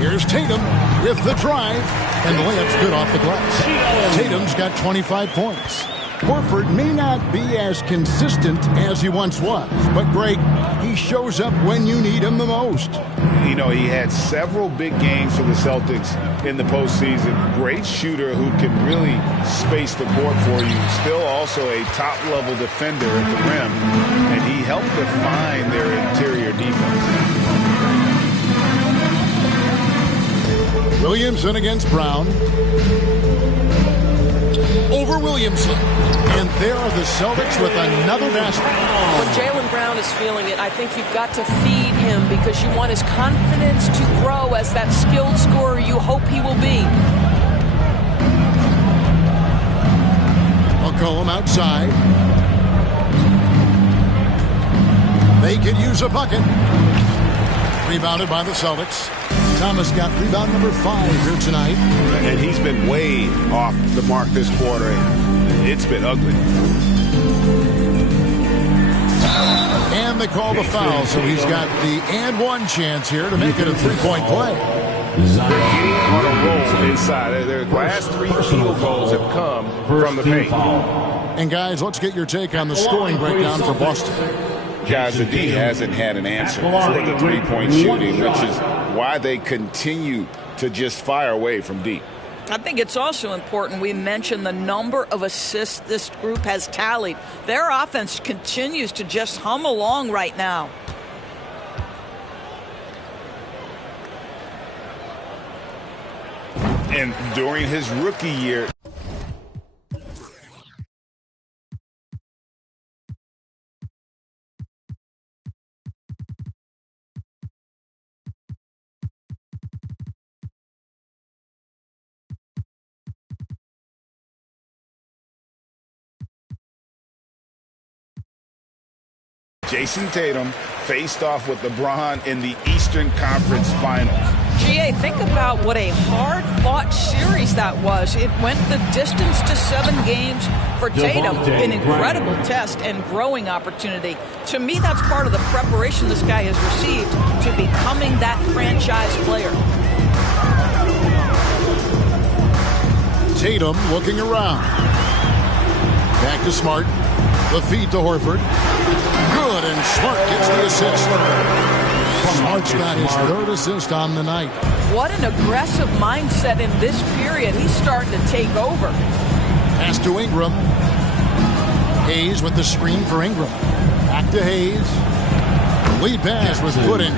Here's Tatum with the drive, and the layup's good off the glass. Tatum's got 25 points. Horford may not be as consistent as he once was, but Greg, he shows up when you need him the most. You know, he had several big games for the Celtics in the postseason. Great shooter who can really space the court for you. Still also a top-level defender at the rim, and he helped define their interior defense. Williamson against Brown. Over Williamson. And there are the Celtics with another basket. When Jaylen Brown is feeling it, I think you've got to feed him because you want his confidence to grow as that skilled scorer you hope he will be. McCollum outside. They could use a bucket. Rebounded by the Celtics. Thomas got rebound number 5 here tonight. And he's been way off the mark this quarter. It's been ugly. And they call the foul, so he's got the and one chance here to make it a 3-point play. On a roll inside. Their last 3 field goals have come from the paint. And guys, let's get your take on the scoring breakdown for Boston. Guys, the D hasn't had an answer for the three-point shooting, which is why they continue to just fire away from deep. I think it's also important we mention the number of assists this group has tallied. Their offense continues to just hum along right now. And during his rookie year, Jason Tatum faced off with LeBron in the Eastern Conference Finals. GA, think about what a hard-fought series that was. It went the distance to 7 games for Tatum. An incredible test and growing opportunity. To me, that's part of the preparation this guy has received to becoming that franchise player. Tatum looking around. Back to Smart. The feed to Horford. Good, and Smart gets the assist. Smart's got his 3rd assist on the night. What an aggressive mindset in this period. He's starting to take over. Pass to Ingram. Hayes with the screen for Ingram. Back to Hayes. Lead pass was put in.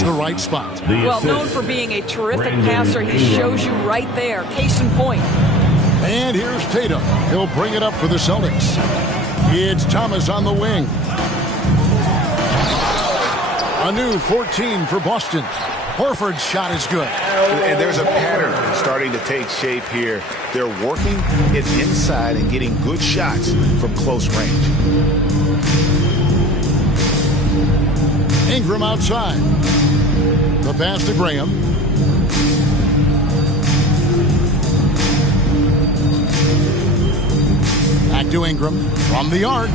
The right spot. Well, known for being a terrific passer, he shows you right there. Case in point. And here's Tatum. He'll bring it up for the Celtics. It's Thomas on the wing. A new 14 for Boston. Horford's shot is good. And there's a pattern starting to take shape here. They're working it inside and getting good shots from close range. Ingram outside. The pass to Graham. Back to Ingram from the arc.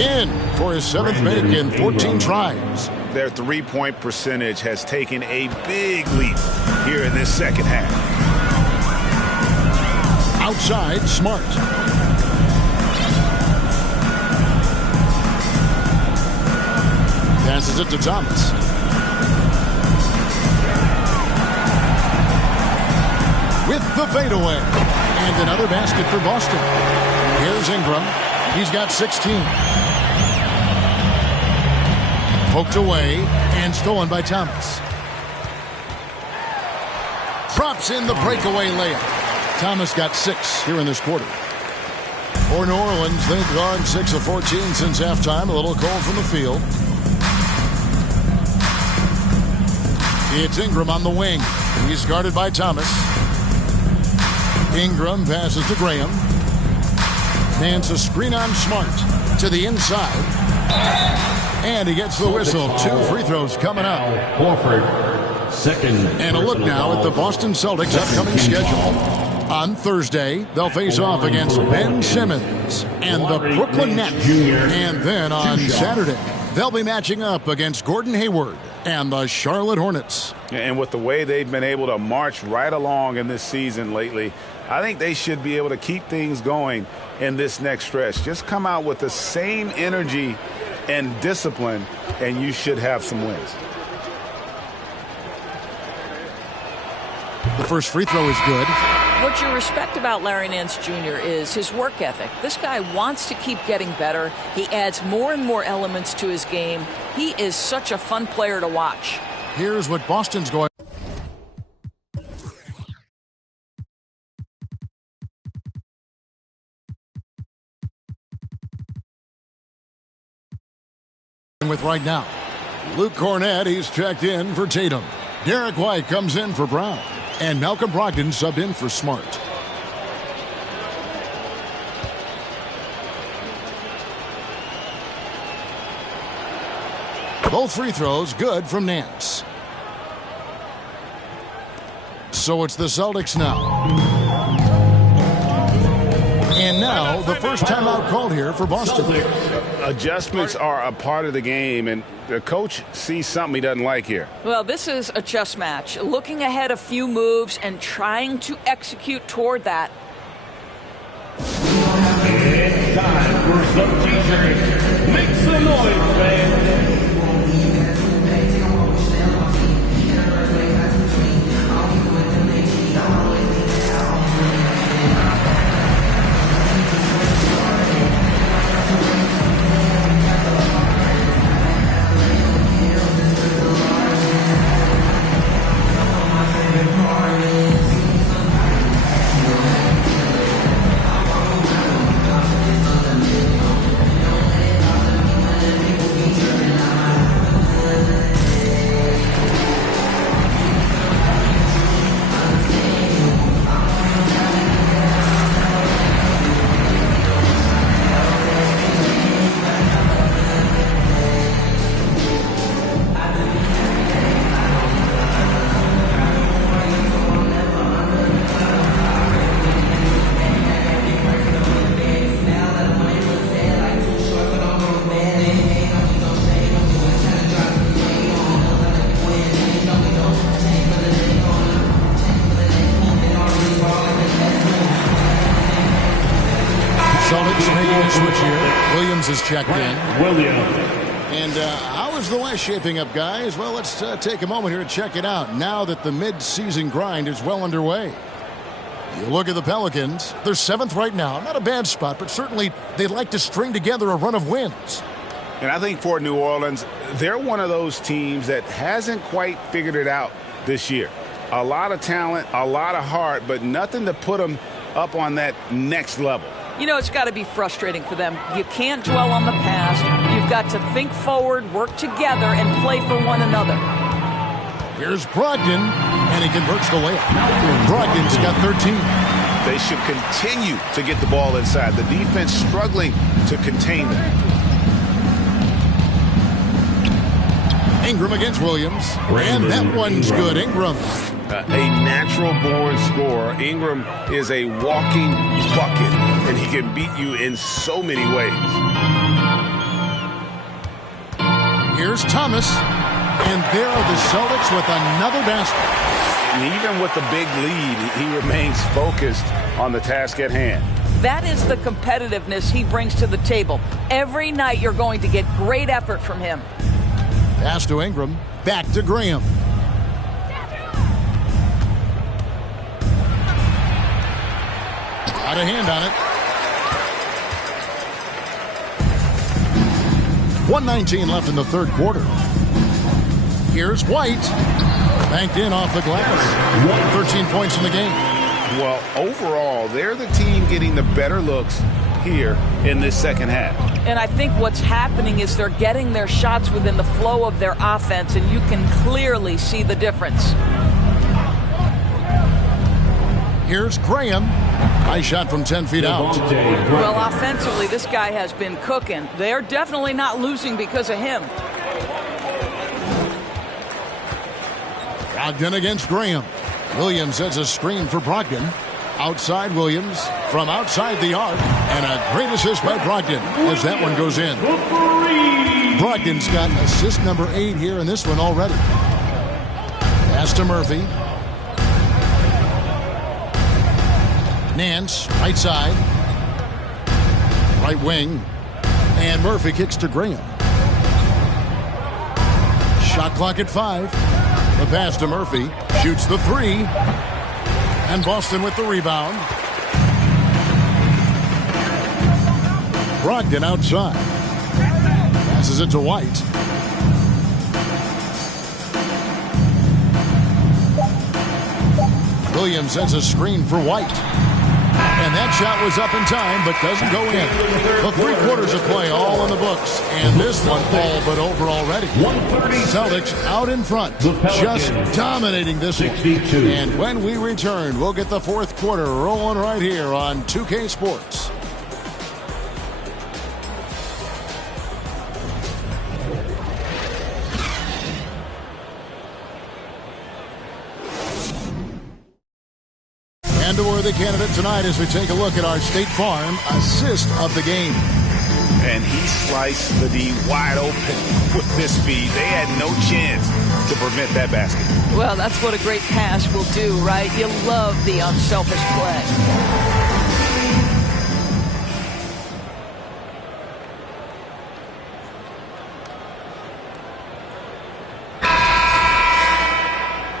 In for his 7th make in 14 tries. Their three-point percentage has taken a big leap here in this second half. Outside, Smart. Passes it to Thomas. With the fadeaway. And another basket for Boston. Here's Ingram. He's got 16. Poked away and stolen by Thomas. Drops in the breakaway layup. Thomas got 6 here in this quarter. For New Orleans, they've gone 6 of 14 since halftime. A little cold from the field. It's Ingram on the wing. He's guarded by Thomas. Ingram passes to Graham. Nance a screen on Smart to the inside. And he gets the whistle. 2 free throws coming up. Horford, second. And a look now at the Boston Celtics' upcoming schedule. On Thursday, they'll face off against Ben Simmons and the Brooklyn Nets. And then on Saturday, they'll be matching up against Gordon Hayward and the Charlotte Hornets. And with the way they've been able to march right along in this season lately, I think they should be able to keep things going in this next stretch. Just come out with the same energy and discipline, and you should have some wins. The first free throw is good. What you respect about Larry Nance Jr. is his work ethic. This guy wants to keep getting better. He adds more and more elements to his game. He is such a fun player to watch. Here's what Boston's going. With right now. Luke Cornett, he's checked in for Tatum. Derek White comes in for Brown. And Malcolm Brogdon subbed in for Smart. Both free throws good from Nance. So it's the Celtics now. And now the first timeout called here for Boston. Adjustments are a part of the game, and the coach sees something he doesn't like here. Well, this is a chess match. Looking ahead a few moves and trying to execute toward that. It's time for some t-shirts. Make some noise, fans. Is checked in. Williams. And how is the West shaping up, guys? Well, let's take a moment here to check it out now that the mid-season grind is well underway. You look at the Pelicans. They're 7th right now. Not a bad spot, but certainly they'd like to string together a run of wins. And I think for New Orleans, they're one of those teams that hasn't quite figured it out this year. A lot of talent, a lot of heart, but nothing to put them up on that next level. You know, it's got to be frustrating for them. You can't dwell on the past. You've got to think forward, work together, and play for one another. Here's Brogdon, and he converts the layup. Brogdon's got 13. They should continue to get the ball inside. The defense struggling to contain them. Ingram against Williams. And that one's good. Ingram. A natural-born scorer. Ingram is a walking bucket, and he can beat you in so many ways. Here's Thomas, and there are the Celtics with another basket. And even with the big lead, he remains focused on the task at hand. That is the competitiveness he brings to the table. Every night you're going to get great effort from him. Pass to Ingram, back to Graham. Got a hand on it. 1:19 left in the third quarter. Here's White. Banked in off the glass. 13 points in the game. Well, overall, they're the team getting the better looks here in this second half. And I think what's happening is they're getting their shots within the flow of their offense, and you can clearly see the difference. Here's Graham. Nice shot from 10 feet out. Well, offensively, this guy has been cooking. They're definitely not losing because of him. Brogdon against Graham. Williams sets a screen for Brogdon. Outside Williams from outside the arc. And a great assist by Brogdon as that one goes in. Brogdon's got assist number 8 here in this one already. Pass to Murphy. Nance, right side. Right wing. And Murphy kicks to Graham. Shot clock at 5. The pass to Murphy. Shoots the 3. And Boston with the rebound. Brogdon outside. Passes it to White. Williams sends a screen for White. And that shot was up in time, but doesn't go in. The 3 quarters of play all in the books. And this one all but over already. Celtics out in front. Just dominating this one. And when we return, we'll get the 4th quarter rolling right here on 2K Sports. And a worthy candidate tonight as we take a look at our State Farm assist of the game. And he sliced the D wide open with this speed. They had no chance to prevent that basket. Well, that's what a great pass will do, right? You love the unselfish play.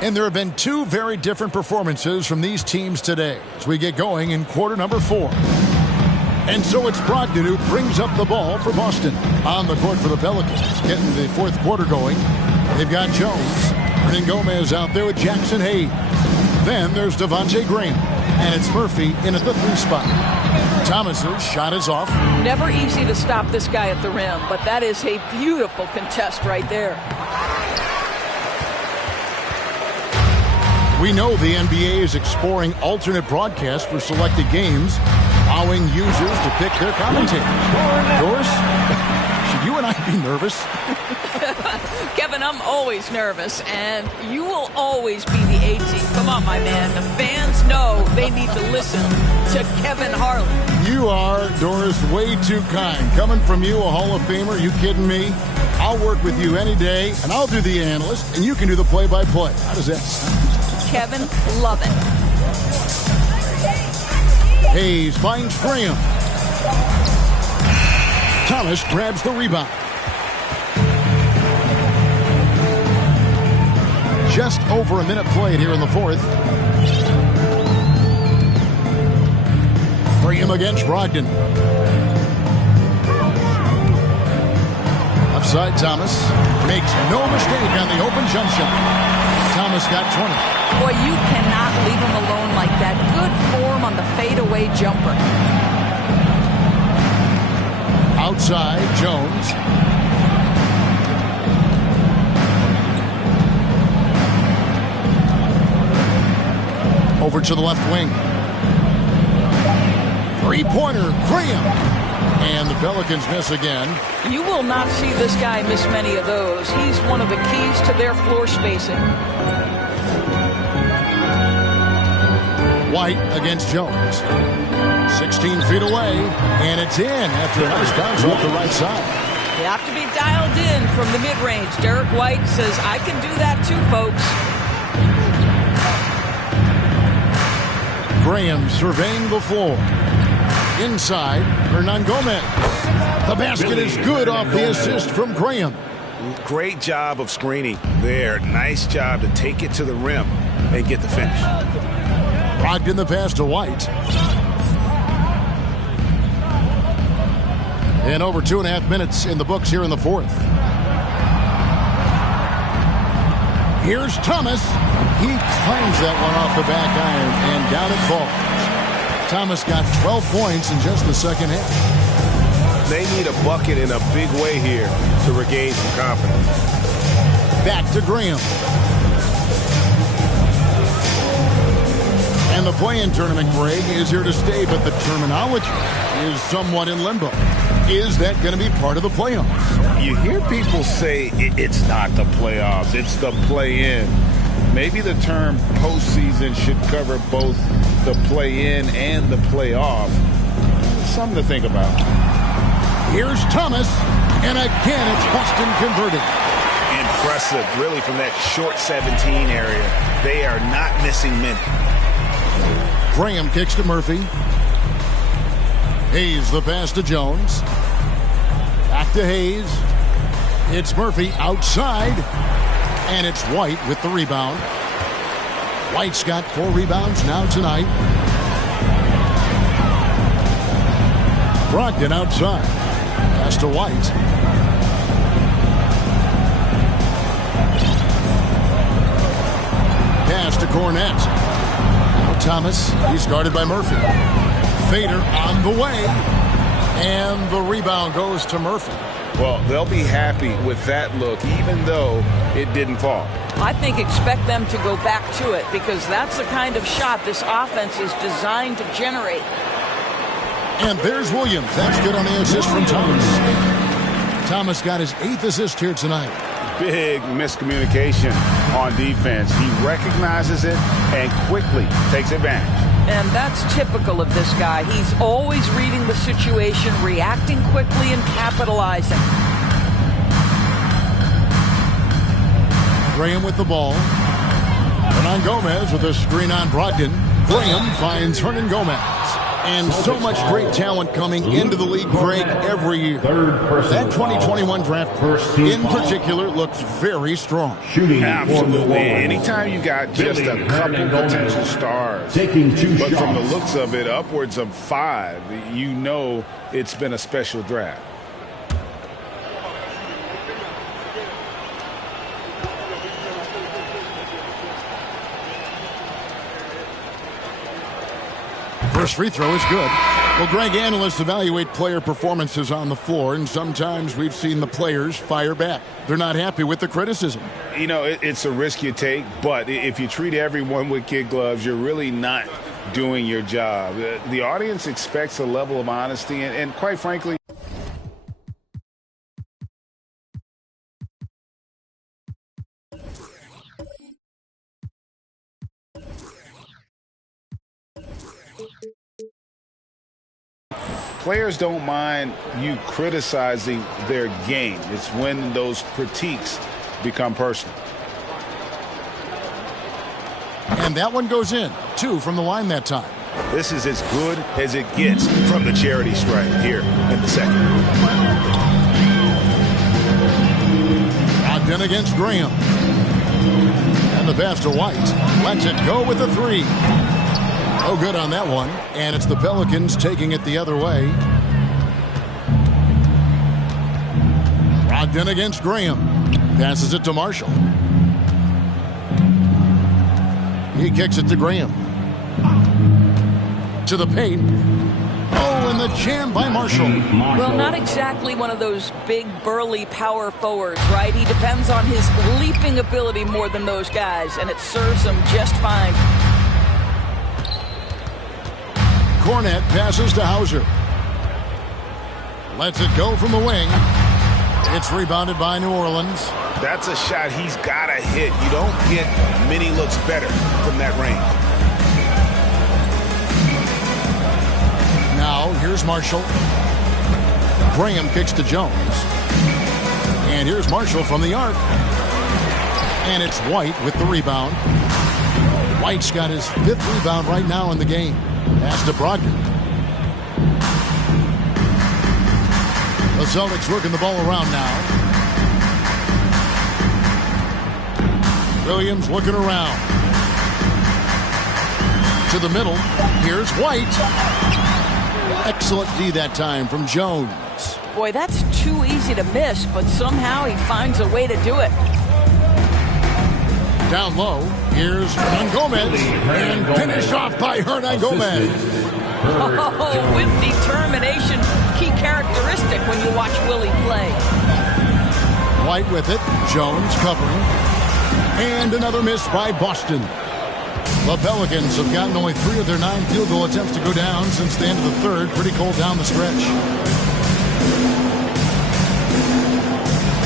And there have been 2 very different performances from these teams today as we get going in quarter number 4. And so it's Brogdon who brings up the ball for Boston. On the court for the Pelicans, getting the 4th quarter going. They've got Jones. Hernan Gomez out there with Jackson Hayes. Then there's Devontae Graham. And it's Murphy in at the 3 spot. Thomas's shot is off. Never easy to stop this guy at the rim, but that is a beautiful contest right there. We know the NBA is exploring alternate broadcasts for selected games, allowing users to pick their commentators. Doris, should you and I be nervous? Kevin, I'm always nervous, and you will always be the A-team. Come on, my man. The fans know they need to listen to Kevin Harlan. You are, Doris, way too kind. Coming from you, a Hall of Famer, you kidding me? I'll work with you any day, and I'll do the analyst, and you can do the play-by-play. How does that sound? Kevin, love it. Hayes finds Graham. Thomas grabs the rebound. Just over a minute played here in the 4th. Graham against Brogdon. Upside Thomas makes no mistake on the open jump shot. Thomas got 20. Boy, you cannot leave him alone like that. Good form on the fadeaway jumper. Outside, Jones. Over to the left wing. 3-pointer, Graham. And the Pelicans miss again. You will not see this guy miss many of those. He's one of the keys to their floor spacing. White against Jones. 16 feet away, and it's in after a nice bounce off the right side. You have to be dialed in from the mid-range. Derek White says, I can do that too, folks. Graham surveying the floor. Inside, Hernan Gomez. The basket is good off the assist from Graham. Great job of screening there. Nice job to take it to the rim and get the finish. Brogdon the pass to White. And over 2.5 minutes in the books here in the 4th. Here's Thomas. He claims that one off the back iron, and down it falls. Thomas got 12 points in just the second half. They need a bucket in a big way here to regain some confidence. Back to Graham. And the play-in tournament, Greg, is here to stay, but the terminology is somewhat in limbo. Is that going to be part of the playoffs? You hear people say it's not the playoffs, it's the play-in. Maybe the term postseason should cover both the play-in and the playoff. Something to think about. Here's Thomas, and again it's Boston converted. Impressive, really, from that short 17 area. They are not missing many. Graham kicks to Murphy. Hayes the pass to Jones. Back to Hayes. It's Murphy outside. And it's White with the rebound. White's got 4 rebounds now tonight. Brogdon outside. Pass to White. Pass to Cornette. Now Thomas. He's guarded by Murphy. Fader on the way. And the rebound goes to Murphy. Well, they'll be happy with that look, even though it didn't fall. I think expect them to go back to it because that's the kind of shot this offense is designed to generate. And there's Williams. That's good on the assist from Thomas. Thomas got his 8th assist here tonight. Big miscommunication on defense. He recognizes it and quickly takes advantage. And that's typical of this guy. He's always reading the situation, reacting quickly, and capitalizing. Graham with the ball. Hernan Gomez with a screen on Brogdon. Graham finds Hernan Gomez. And so much great talent coming into the league, Greg, every year. That 2021 draft in particular looks very strong. Absolutely. Anytime you got just a couple potential stars, but from the looks of it, upwards of 5, you know it's been a special draft. First free throw is good. Well, Greg, analysts evaluate player performances on the floor, and sometimes we've seen the players fire back. They're not happy with the criticism. You know, it's a risk you take, but if you treat everyone with kid gloves, you're really not doing your job. The audience expects a level of honesty, and quite frankly, players don't mind you criticizing their game. It's when those critiques become personal. And that one goes in. 2 from the line that time. This is as good as it gets from the charity stripe here in the second. Brogdon against Graham. And the pass to White. Lets it go with a 3. No good on that one. And it's the Pelicans taking it the other way. Brogdon against Graham. Passes it to Marshall. He kicks it to Graham. To the paint. Oh, and the jam by Marshall. Well, not exactly one of those big, burly power forwards, right? He depends on his leaping ability more than those guys, and it serves him just fine. Cornette passes to Hauser. Lets it go from the wing. It's rebounded by New Orleans. That's a shot he's got to hit. You don't get many looks better from that range. Now, here's Marshall. Graham kicks to Jones. And here's Marshall from the arc. And it's White with the rebound. White's got his 5th rebound right now in the game. Pass to Brogdon. The Celtics working the ball around now. Williams looking around. To the middle. Here's White. Excellent D that time from Jones. Boy, that's too easy to miss, but somehow he finds a way to do it. Down low, here's Hernan Gomez, and finished off by Hernan Gomez. Oh, with determination, key characteristic when you watch Willie play. White with it, Jones covering, and another miss by Boston. The Pelicans have gotten only 3 of their 9 field goal attempts to go down since the end of the third. Pretty cold down the stretch.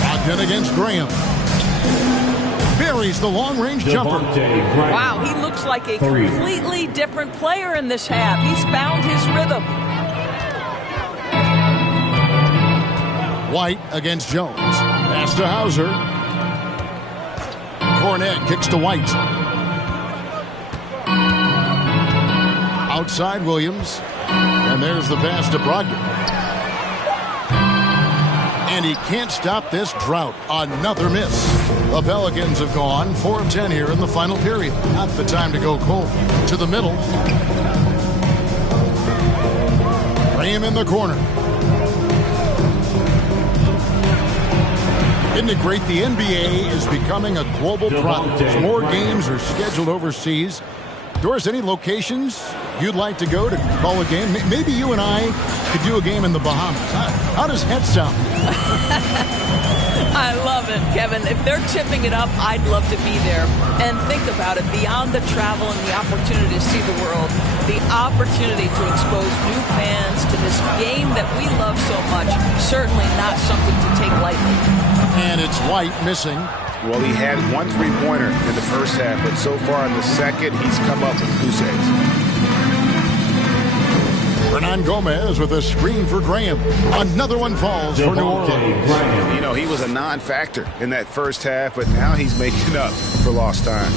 Brogdon against Graham. Buries the long-range jumper. Wow, he looks like a completely different player in this half. He's found his rhythm. White against Jones. Pass to Hauser. Cornette kicks to White. Outside Williams. And there's the pass to Brogdon. And he can't stop this drought. Another miss. The Pelicans have gone 4 of 10 here in the final period. Not the time to go cold. To the middle. Graham in the corner. Isn't it great? The NBA is becoming a global product. More games are scheduled overseas. Doris, any locations you'd like to go to call a game? Maybe you and I could do a game in the Bahamas. How does that sound? I love it, Kevin. If they're tipping it up, I'd love to be there. And think about it, beyond the travel and the opportunity to see the world, the opportunity to expose new fans to this game that we love so much, certainly not something to take lightly. And it's White missing. Well, he had 1 3-pointer in the first half, but so far in the second, he's come up with goose eggs. Hernan Gomez with a screen for Graham. Another one falls for New Orleans. You know, he was a non-factor in that first half, but now he's making up for lost time.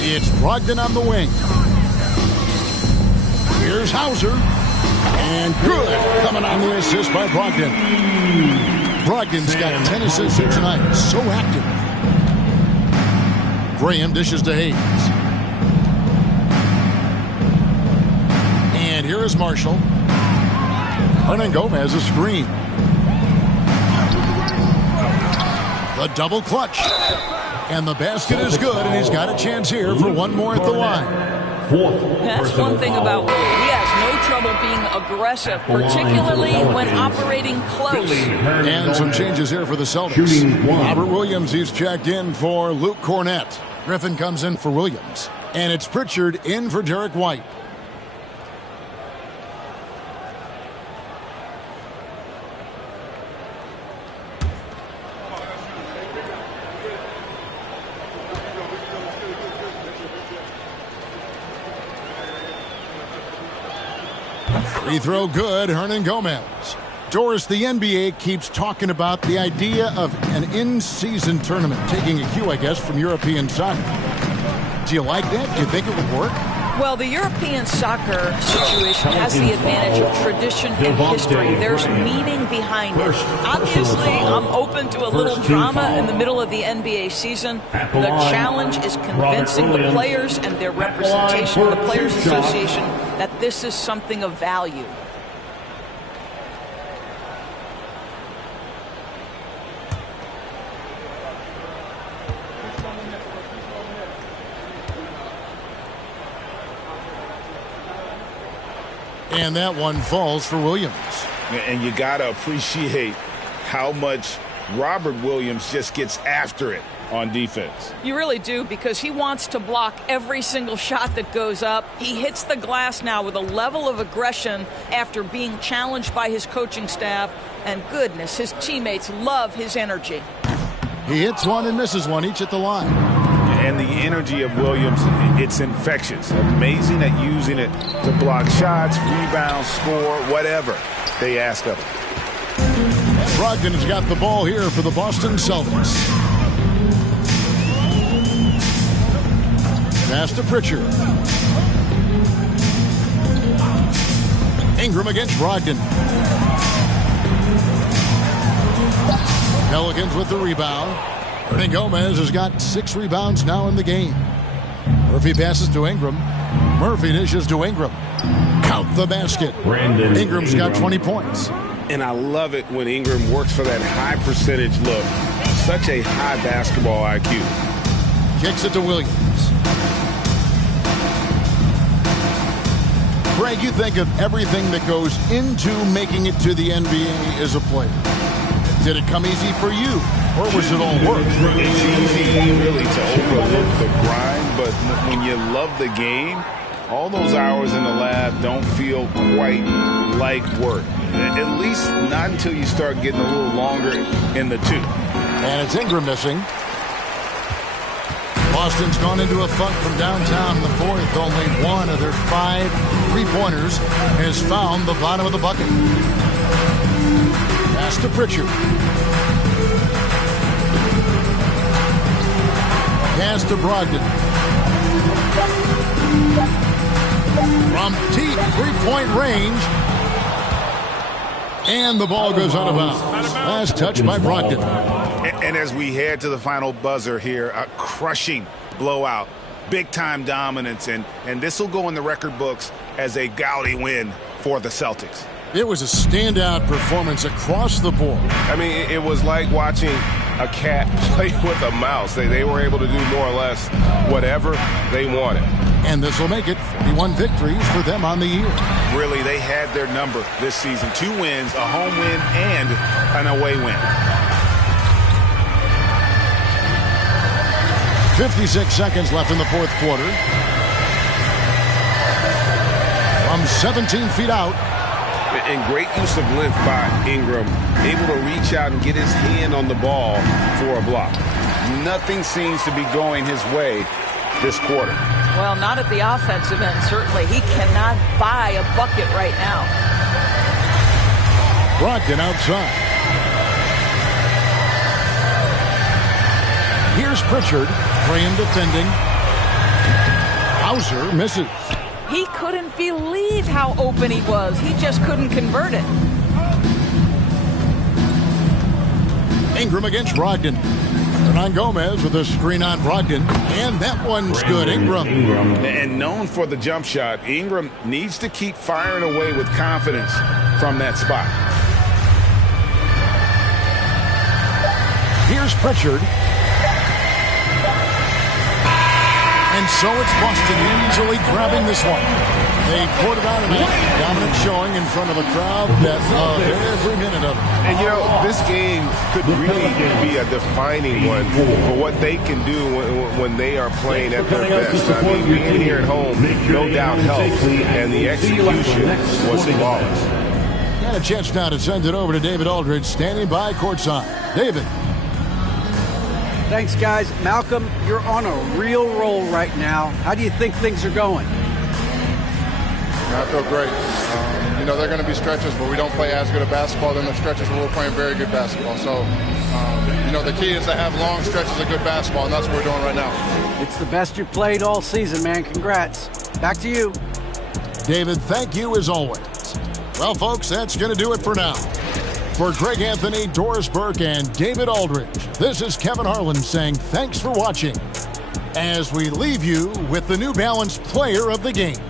It's Brogdon on the wing. Here's Hauser. And good. Coming on the assist by Brogdon. Brogdon's got 10 assists here tonight. So active. Graham dishes to Hayes. And here is Marshall. Hernan Gomez a screen. The double clutch. And the basket is good, and he's got a chance here for one more at the line. That's one thing about Willie. He has no trouble being aggressive, particularly when operating close. And some changes here for the Celtics. Robert Williams, he's checked in for Luke Cornette. Griffin comes in for Williams. And it's Pritchard in for Derek White. Free throw good, Hernan Gomez. Doris, the NBA keeps talking about the idea of an in-season tournament, taking a cue, I guess, from European soccer. Do you like that? Do you think it would work? Well, the European soccer situation has the advantage of tradition and history. There's meaning behind it. Obviously, I'm open to a little drama in the middle of the NBA season. The challenge is convincing the players and their representation of the Players Association that this is something of value. And that one falls for Williams. And you got to appreciate how much Robert Williams just gets after it on defense. You really do, because he wants to block every single shot that goes up. He hits the glass now with a level of aggression after being challenged by his coaching staff. And goodness, his teammates love his energy. He hits one and misses one, each at the line. And the energy of Williams, it's infectious. Amazing at using it to block shots, rebound, score, whatever they ask of him. Brogdon has got the ball here for the Boston Celtics. Pass to Pritchard. Ingram against Brogdon. Pelicans with the rebound. Hernan Gomez has got 6 rebounds now in the game. Murphy passes to Ingram. Murphy dishes to Ingram. Count the basket. Ingram's got 20 points. And I love it when Ingram works for that high percentage look. Such a high basketball IQ. Kicks it to Williams. Greg, you think of everything that goes into making it to the NBA as a player. Did it come easy for you? Or was it all work? It's easy, really, to overlook the grind, but when you love the game, all those hours in the lab don't feel quite like work. At least not until you start getting a little longer in the tooth. And it's Ingram missing. Boston's gone into a funk from downtown in the fourth. Only one of their 5 3-pointers has found the bottom of the bucket. Pass to Pritchard. Pass to Brogdon. From deep 3-point range. And the ball goes out of bounds. Last touch by Brogdon. And as we head to the final buzzer here, a crushing blowout, big-time dominance, and this will go in the record books as a gaudy win for the Celtics. It was a standout performance across the board. I mean, it was like watching a cat play with a mouse. They were able to do more or less whatever they wanted. And this will make it 41 victories for them on the year. Really, they had their number this season. 2 wins, a home win, and an away win. 56 seconds left in the fourth quarter. From 17 feet out. And great use of length by Ingram, able to reach out and get his hand on the ball for a block. Nothing seems to be going his way this quarter. Well, not at the offensive end, certainly. He cannot buy a bucket right now. Brogdon outside. Here's Pritchard. Graham defending. Hauser misses. He couldn't believe how open he was. He just couldn't convert it. Ingram against Brogdon. Hernan Gomez with a screen on Brogdon. And that one's good. Ingram. And known for the jump shot, Ingram needs to keep firing away with confidence from that spot. Here's Pritchard. And so it's Boston easily grabbing this one. They poured it out of it. Dominant showing in front of a crowd that loved every minute of it. And, you know, this game could really be a defining one for what they can do when they are playing at their best. I mean, being here at home, no doubt helps. And the execution was flawless. Got a chance now to send it over to David Aldridge, standing by courtside. David. Thanks, guys. Malcolm, you're on a real roll right now. How do you think things are going? I feel great. You know, there are going to be stretches where we don't play as good a basketball than the stretches where we're playing very good basketball. So, you know, the key is to have long stretches of good basketball, and that's what we're doing right now. It's the best you've played all season, man. Congrats. Back to you. David, thank you as always. Well, folks, that's going to do it for now. For Greg Anthony, Doris Burke, and David Aldridge, this is Kevin Harlan saying thanks for watching as we leave you with the New Balance Player of the Game.